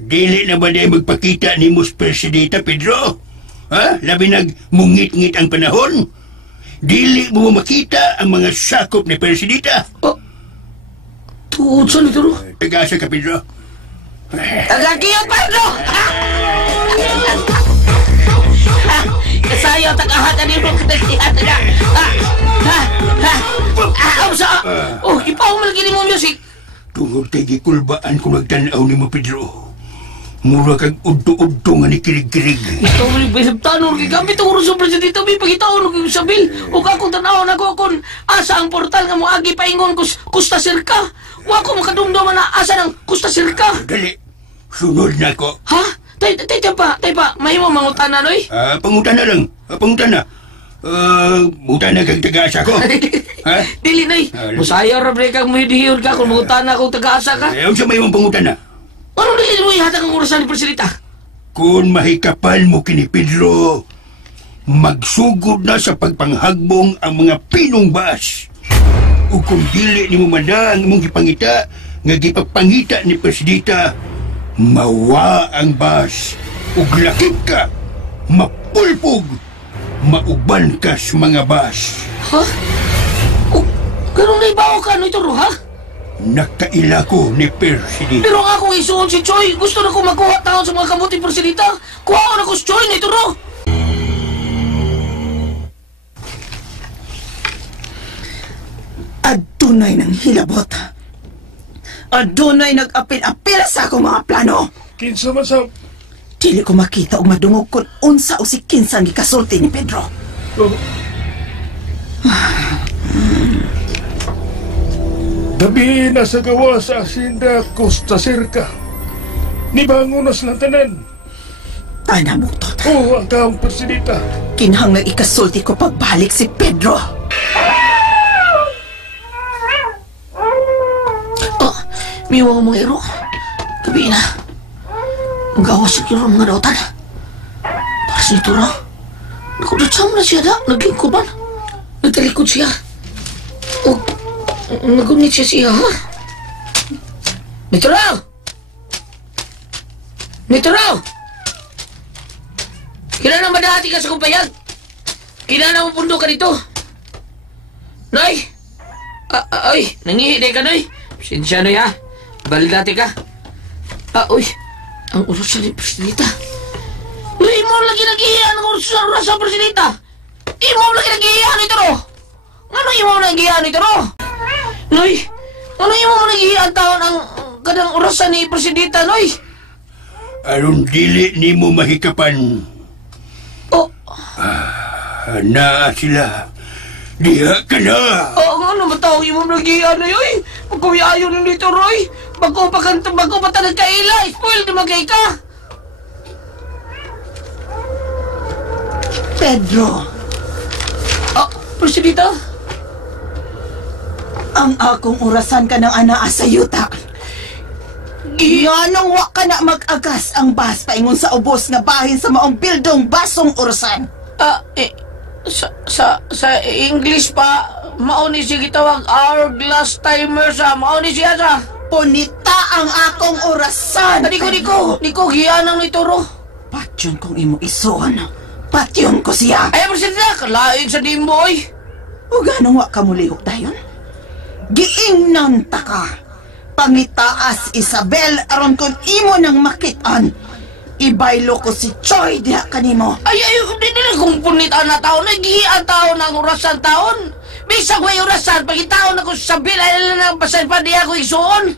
Dili na ba na magpakita ni Mus Presidenta, Pedro? Ha? Labi nagmungit-ngit ang panahon? Dili mo makita ang mga sakop ni Presidenta? Tuod sa nito, no? Tagasa ka, Pedro. Tagakiyot, Pedro! Kasayaw, tagahat na niyo kadakihan na. Ipaw malagini mo music. Tungod tayo kulbaan kung nagtanaw ni mo, Pedro. Mura kag udto-udto nga ni kirig-kirig. Ito mo yung bisip tanong, gamit ang urusong presidente, may pagitaon ng sabil. O kakong tanawon ako kung asa ang portal nga mo agi paingon kusta sirka. Wako makadumduman na asa ng kusta sirka. Dali, sunod na ko. Ha? Tay pa, may mo mangutana, noy? Pangutana lang, pangutana. Mutana kag taga-asa ko. Ha? Dili, noy. Musaya ra bre kag mahidihiyod ka kung mangutana kung taga-asa ka. Ang sa may mong pangutana. Ano dili mo ihatag ang urasan ni presidenta? Kung mahikapal mo kini Pedro, magsugod na sa pagpanghagbong ang mga pinong baas. O kung dili ni mo manda ang imong gipangita, nga gipapangita ni presidenta, mawa ang baas. Ug lakip ka, mapulpog, mauban ka sa mga baas. Ha? Ganun na ibaw ka, no ito, ha? Nakaila ko ni Persidita. Pero ang akong isuon si Choy, gusto na ko makuha taon sa mga kamuting Persidita. Kuha ko na ko si Choy na ito, ro. Adunay ng hilabot. Adunay nag-apil-apil sa akong mga plano. Kinsa man sa... Dili ko makita o madungog kung unsa o si kinsang gikasulti ni Pedro. Oh. Gabi na sa gawa sa Hacienda Costa Cerca. Nibangon na silang tanan. Tanamutot. Oo, ang taong Persidita. Kinahang na ikasulti ko pagbalik si Pedro. Oh, miwa mo mga iro. Gabi na. Magawas sa kiro mga dautan. Para sa ito, ro. Nakudatsam na siya da. Naglingkuban. Nagtalikod siya. O, nagunit siya, ha? Nitro! Nitro! Kinana madahati ka sa kumpayag. Kinana mo pundo ka dito. Noy! Ay, nangihiday ka, Noy. Sinsya, Noy, ha? Balidati ka. Uy, ang urusan ni Presidita. Noy, mo lagi nag-iiyan ang urusan sa Presidita. Imo lagi nag-iiyan ito, ro. Ano imo nag-iiyan ito, ro? Noy, ano imo nag-iiyan taon ang kadang urusan ni Presidita, Noy? Aron dili ni mo mahikapan. Oh, Na sila. Diha ka na. ano ba tao imo nag-iiyan, Noy? Oy, pagkuyayon nito, Roy. Bago pa nagkaila, spoil naman kay ka. Pedro, Presidita? ang akong orasan ka ng anaa sa yuta. Nganong wa ka na mag-agas ang bas paingon sa ubos nga bahin sa maong bildong basong orasan. Sa English pa, mao ni siya gitawag hourglass timer sa mao ni siya sa. Punita ang akong orasan. Niko, giyanang nito, ro. Patyon kong imo isuon. Patyon ko siya. Ay, Presidita, kalaig sa dimbo, oy. O ganong wa ka mulihok dayon? Giingnan ta ka. Pangitaas Isabel aron kung imo nang makitaan. Ibaylo ko si Choy diha kanimo. Ay, hindi kong punitan na taon. Nagihian taon ng orasan taon. Bisag way orasan, pagitaon ako sa Sabil, ay lang basan pa di ako isuon.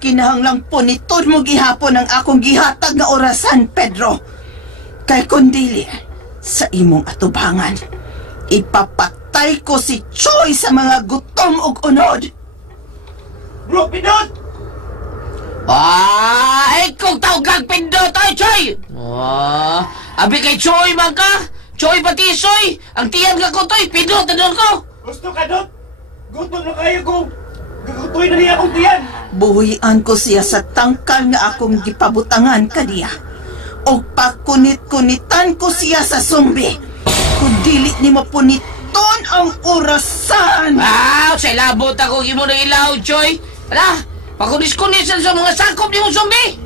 Kinahanglang puniton mo gihapon ang akong gihatag nga orasan, Pedro. Kay kundili, sa imong atubangan, ipapatay ko si Choy sa mga gutom ug unod. Bro, Pindot! Kung tawag kang Pindot, ay, Choy! Abi kay Choy, man ka? Choy pati Soy! Ang tiyan ka ko, Toy! Pindot na doon ko! Gusto ka, Dot? Gutom na kayo ko! Gagutoy na niya akong tiyan! Buhian ko siya sa tangkal nga akong gipabutangan kaniya. O pakunit-kunitan ko siya sa sumbi. Kung dili ni mo puniton ang orasan. Sa labot ako imo na ilaw, Choy. Ala, pakunis-kunisan sa mga sakop ni mo zombi.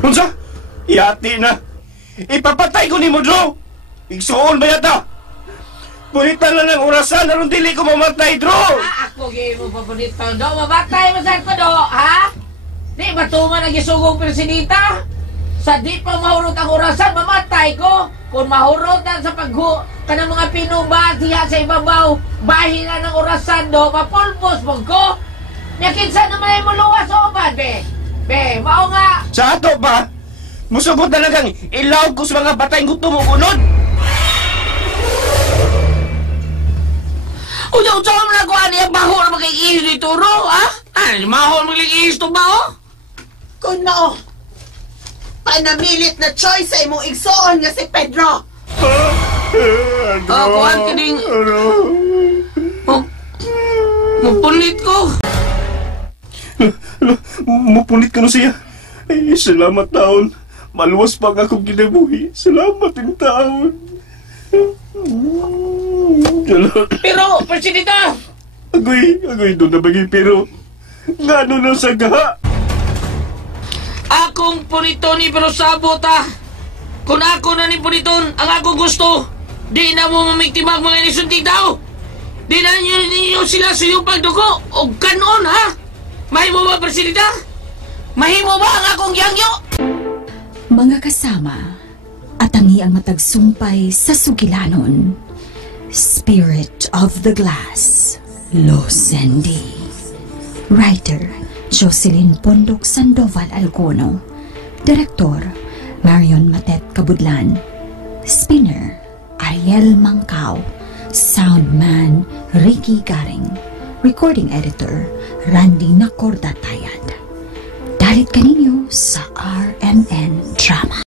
Unsa? Yati na! Ipapatay ko ni mo, Dro! Igsuon ba yata? Punitan lang ng orasan, naroon dili ko mamatay, Dro! Ako mo papunito, Do. Mamatay mo sa ko, Do, ha? Di matuman ang isugong Presidita? Sa di pa mahurot ang orasan, mamatay ko. Kung mahurot na sa kanang mga pinumba diha sa ibabaw, bahin na ng orasan, Do, mapulpos mo ko. Nakinsa naman ay muluwas o ba, be? Be, mao nga. Sa ato ba? Musugot talagang ilaw ko sa mga batay gutom o unod! Uyaw-uyaw mo na ko ani ang baho na mag-iihis dito, Ro, ha? Maho na mag-iihis ito ba, oh? Kuno, panamilit na choice sa imong igsoon nga si Pedro. Kuhan ka ding... Mapunit ko. Mapunit ka na siya. Ay, salamat taon. Maluwas pa nga akong kinabuhi. Salamat yung taon. Pero, Presidita! Agoy doon na bagay pero ngano na sa gaha? Akong punito ni pero sabot, ha? Kung ako na ni puniton, ang akong gusto, di na mo mamiktimag mga inisunti tao. Di na ninyo sila suyupag dugo o kanon, ha? Mahimo ba, Presidita? Mahimo ba ang akong yangyo? Mga kasama, atangi ang matagsumpay sa sugilanon. Spirit of the Glass, Losendi. Writer, Jocelyn Pondok Sandoval Alcono. Direktor, Marion Matet Kabudlan. Spinner, Ariel Mangkao. Soundman, Ricky Garing. Recording Editor, Randy Nacordatayad. Dalit kaninyo sa RMN Drama.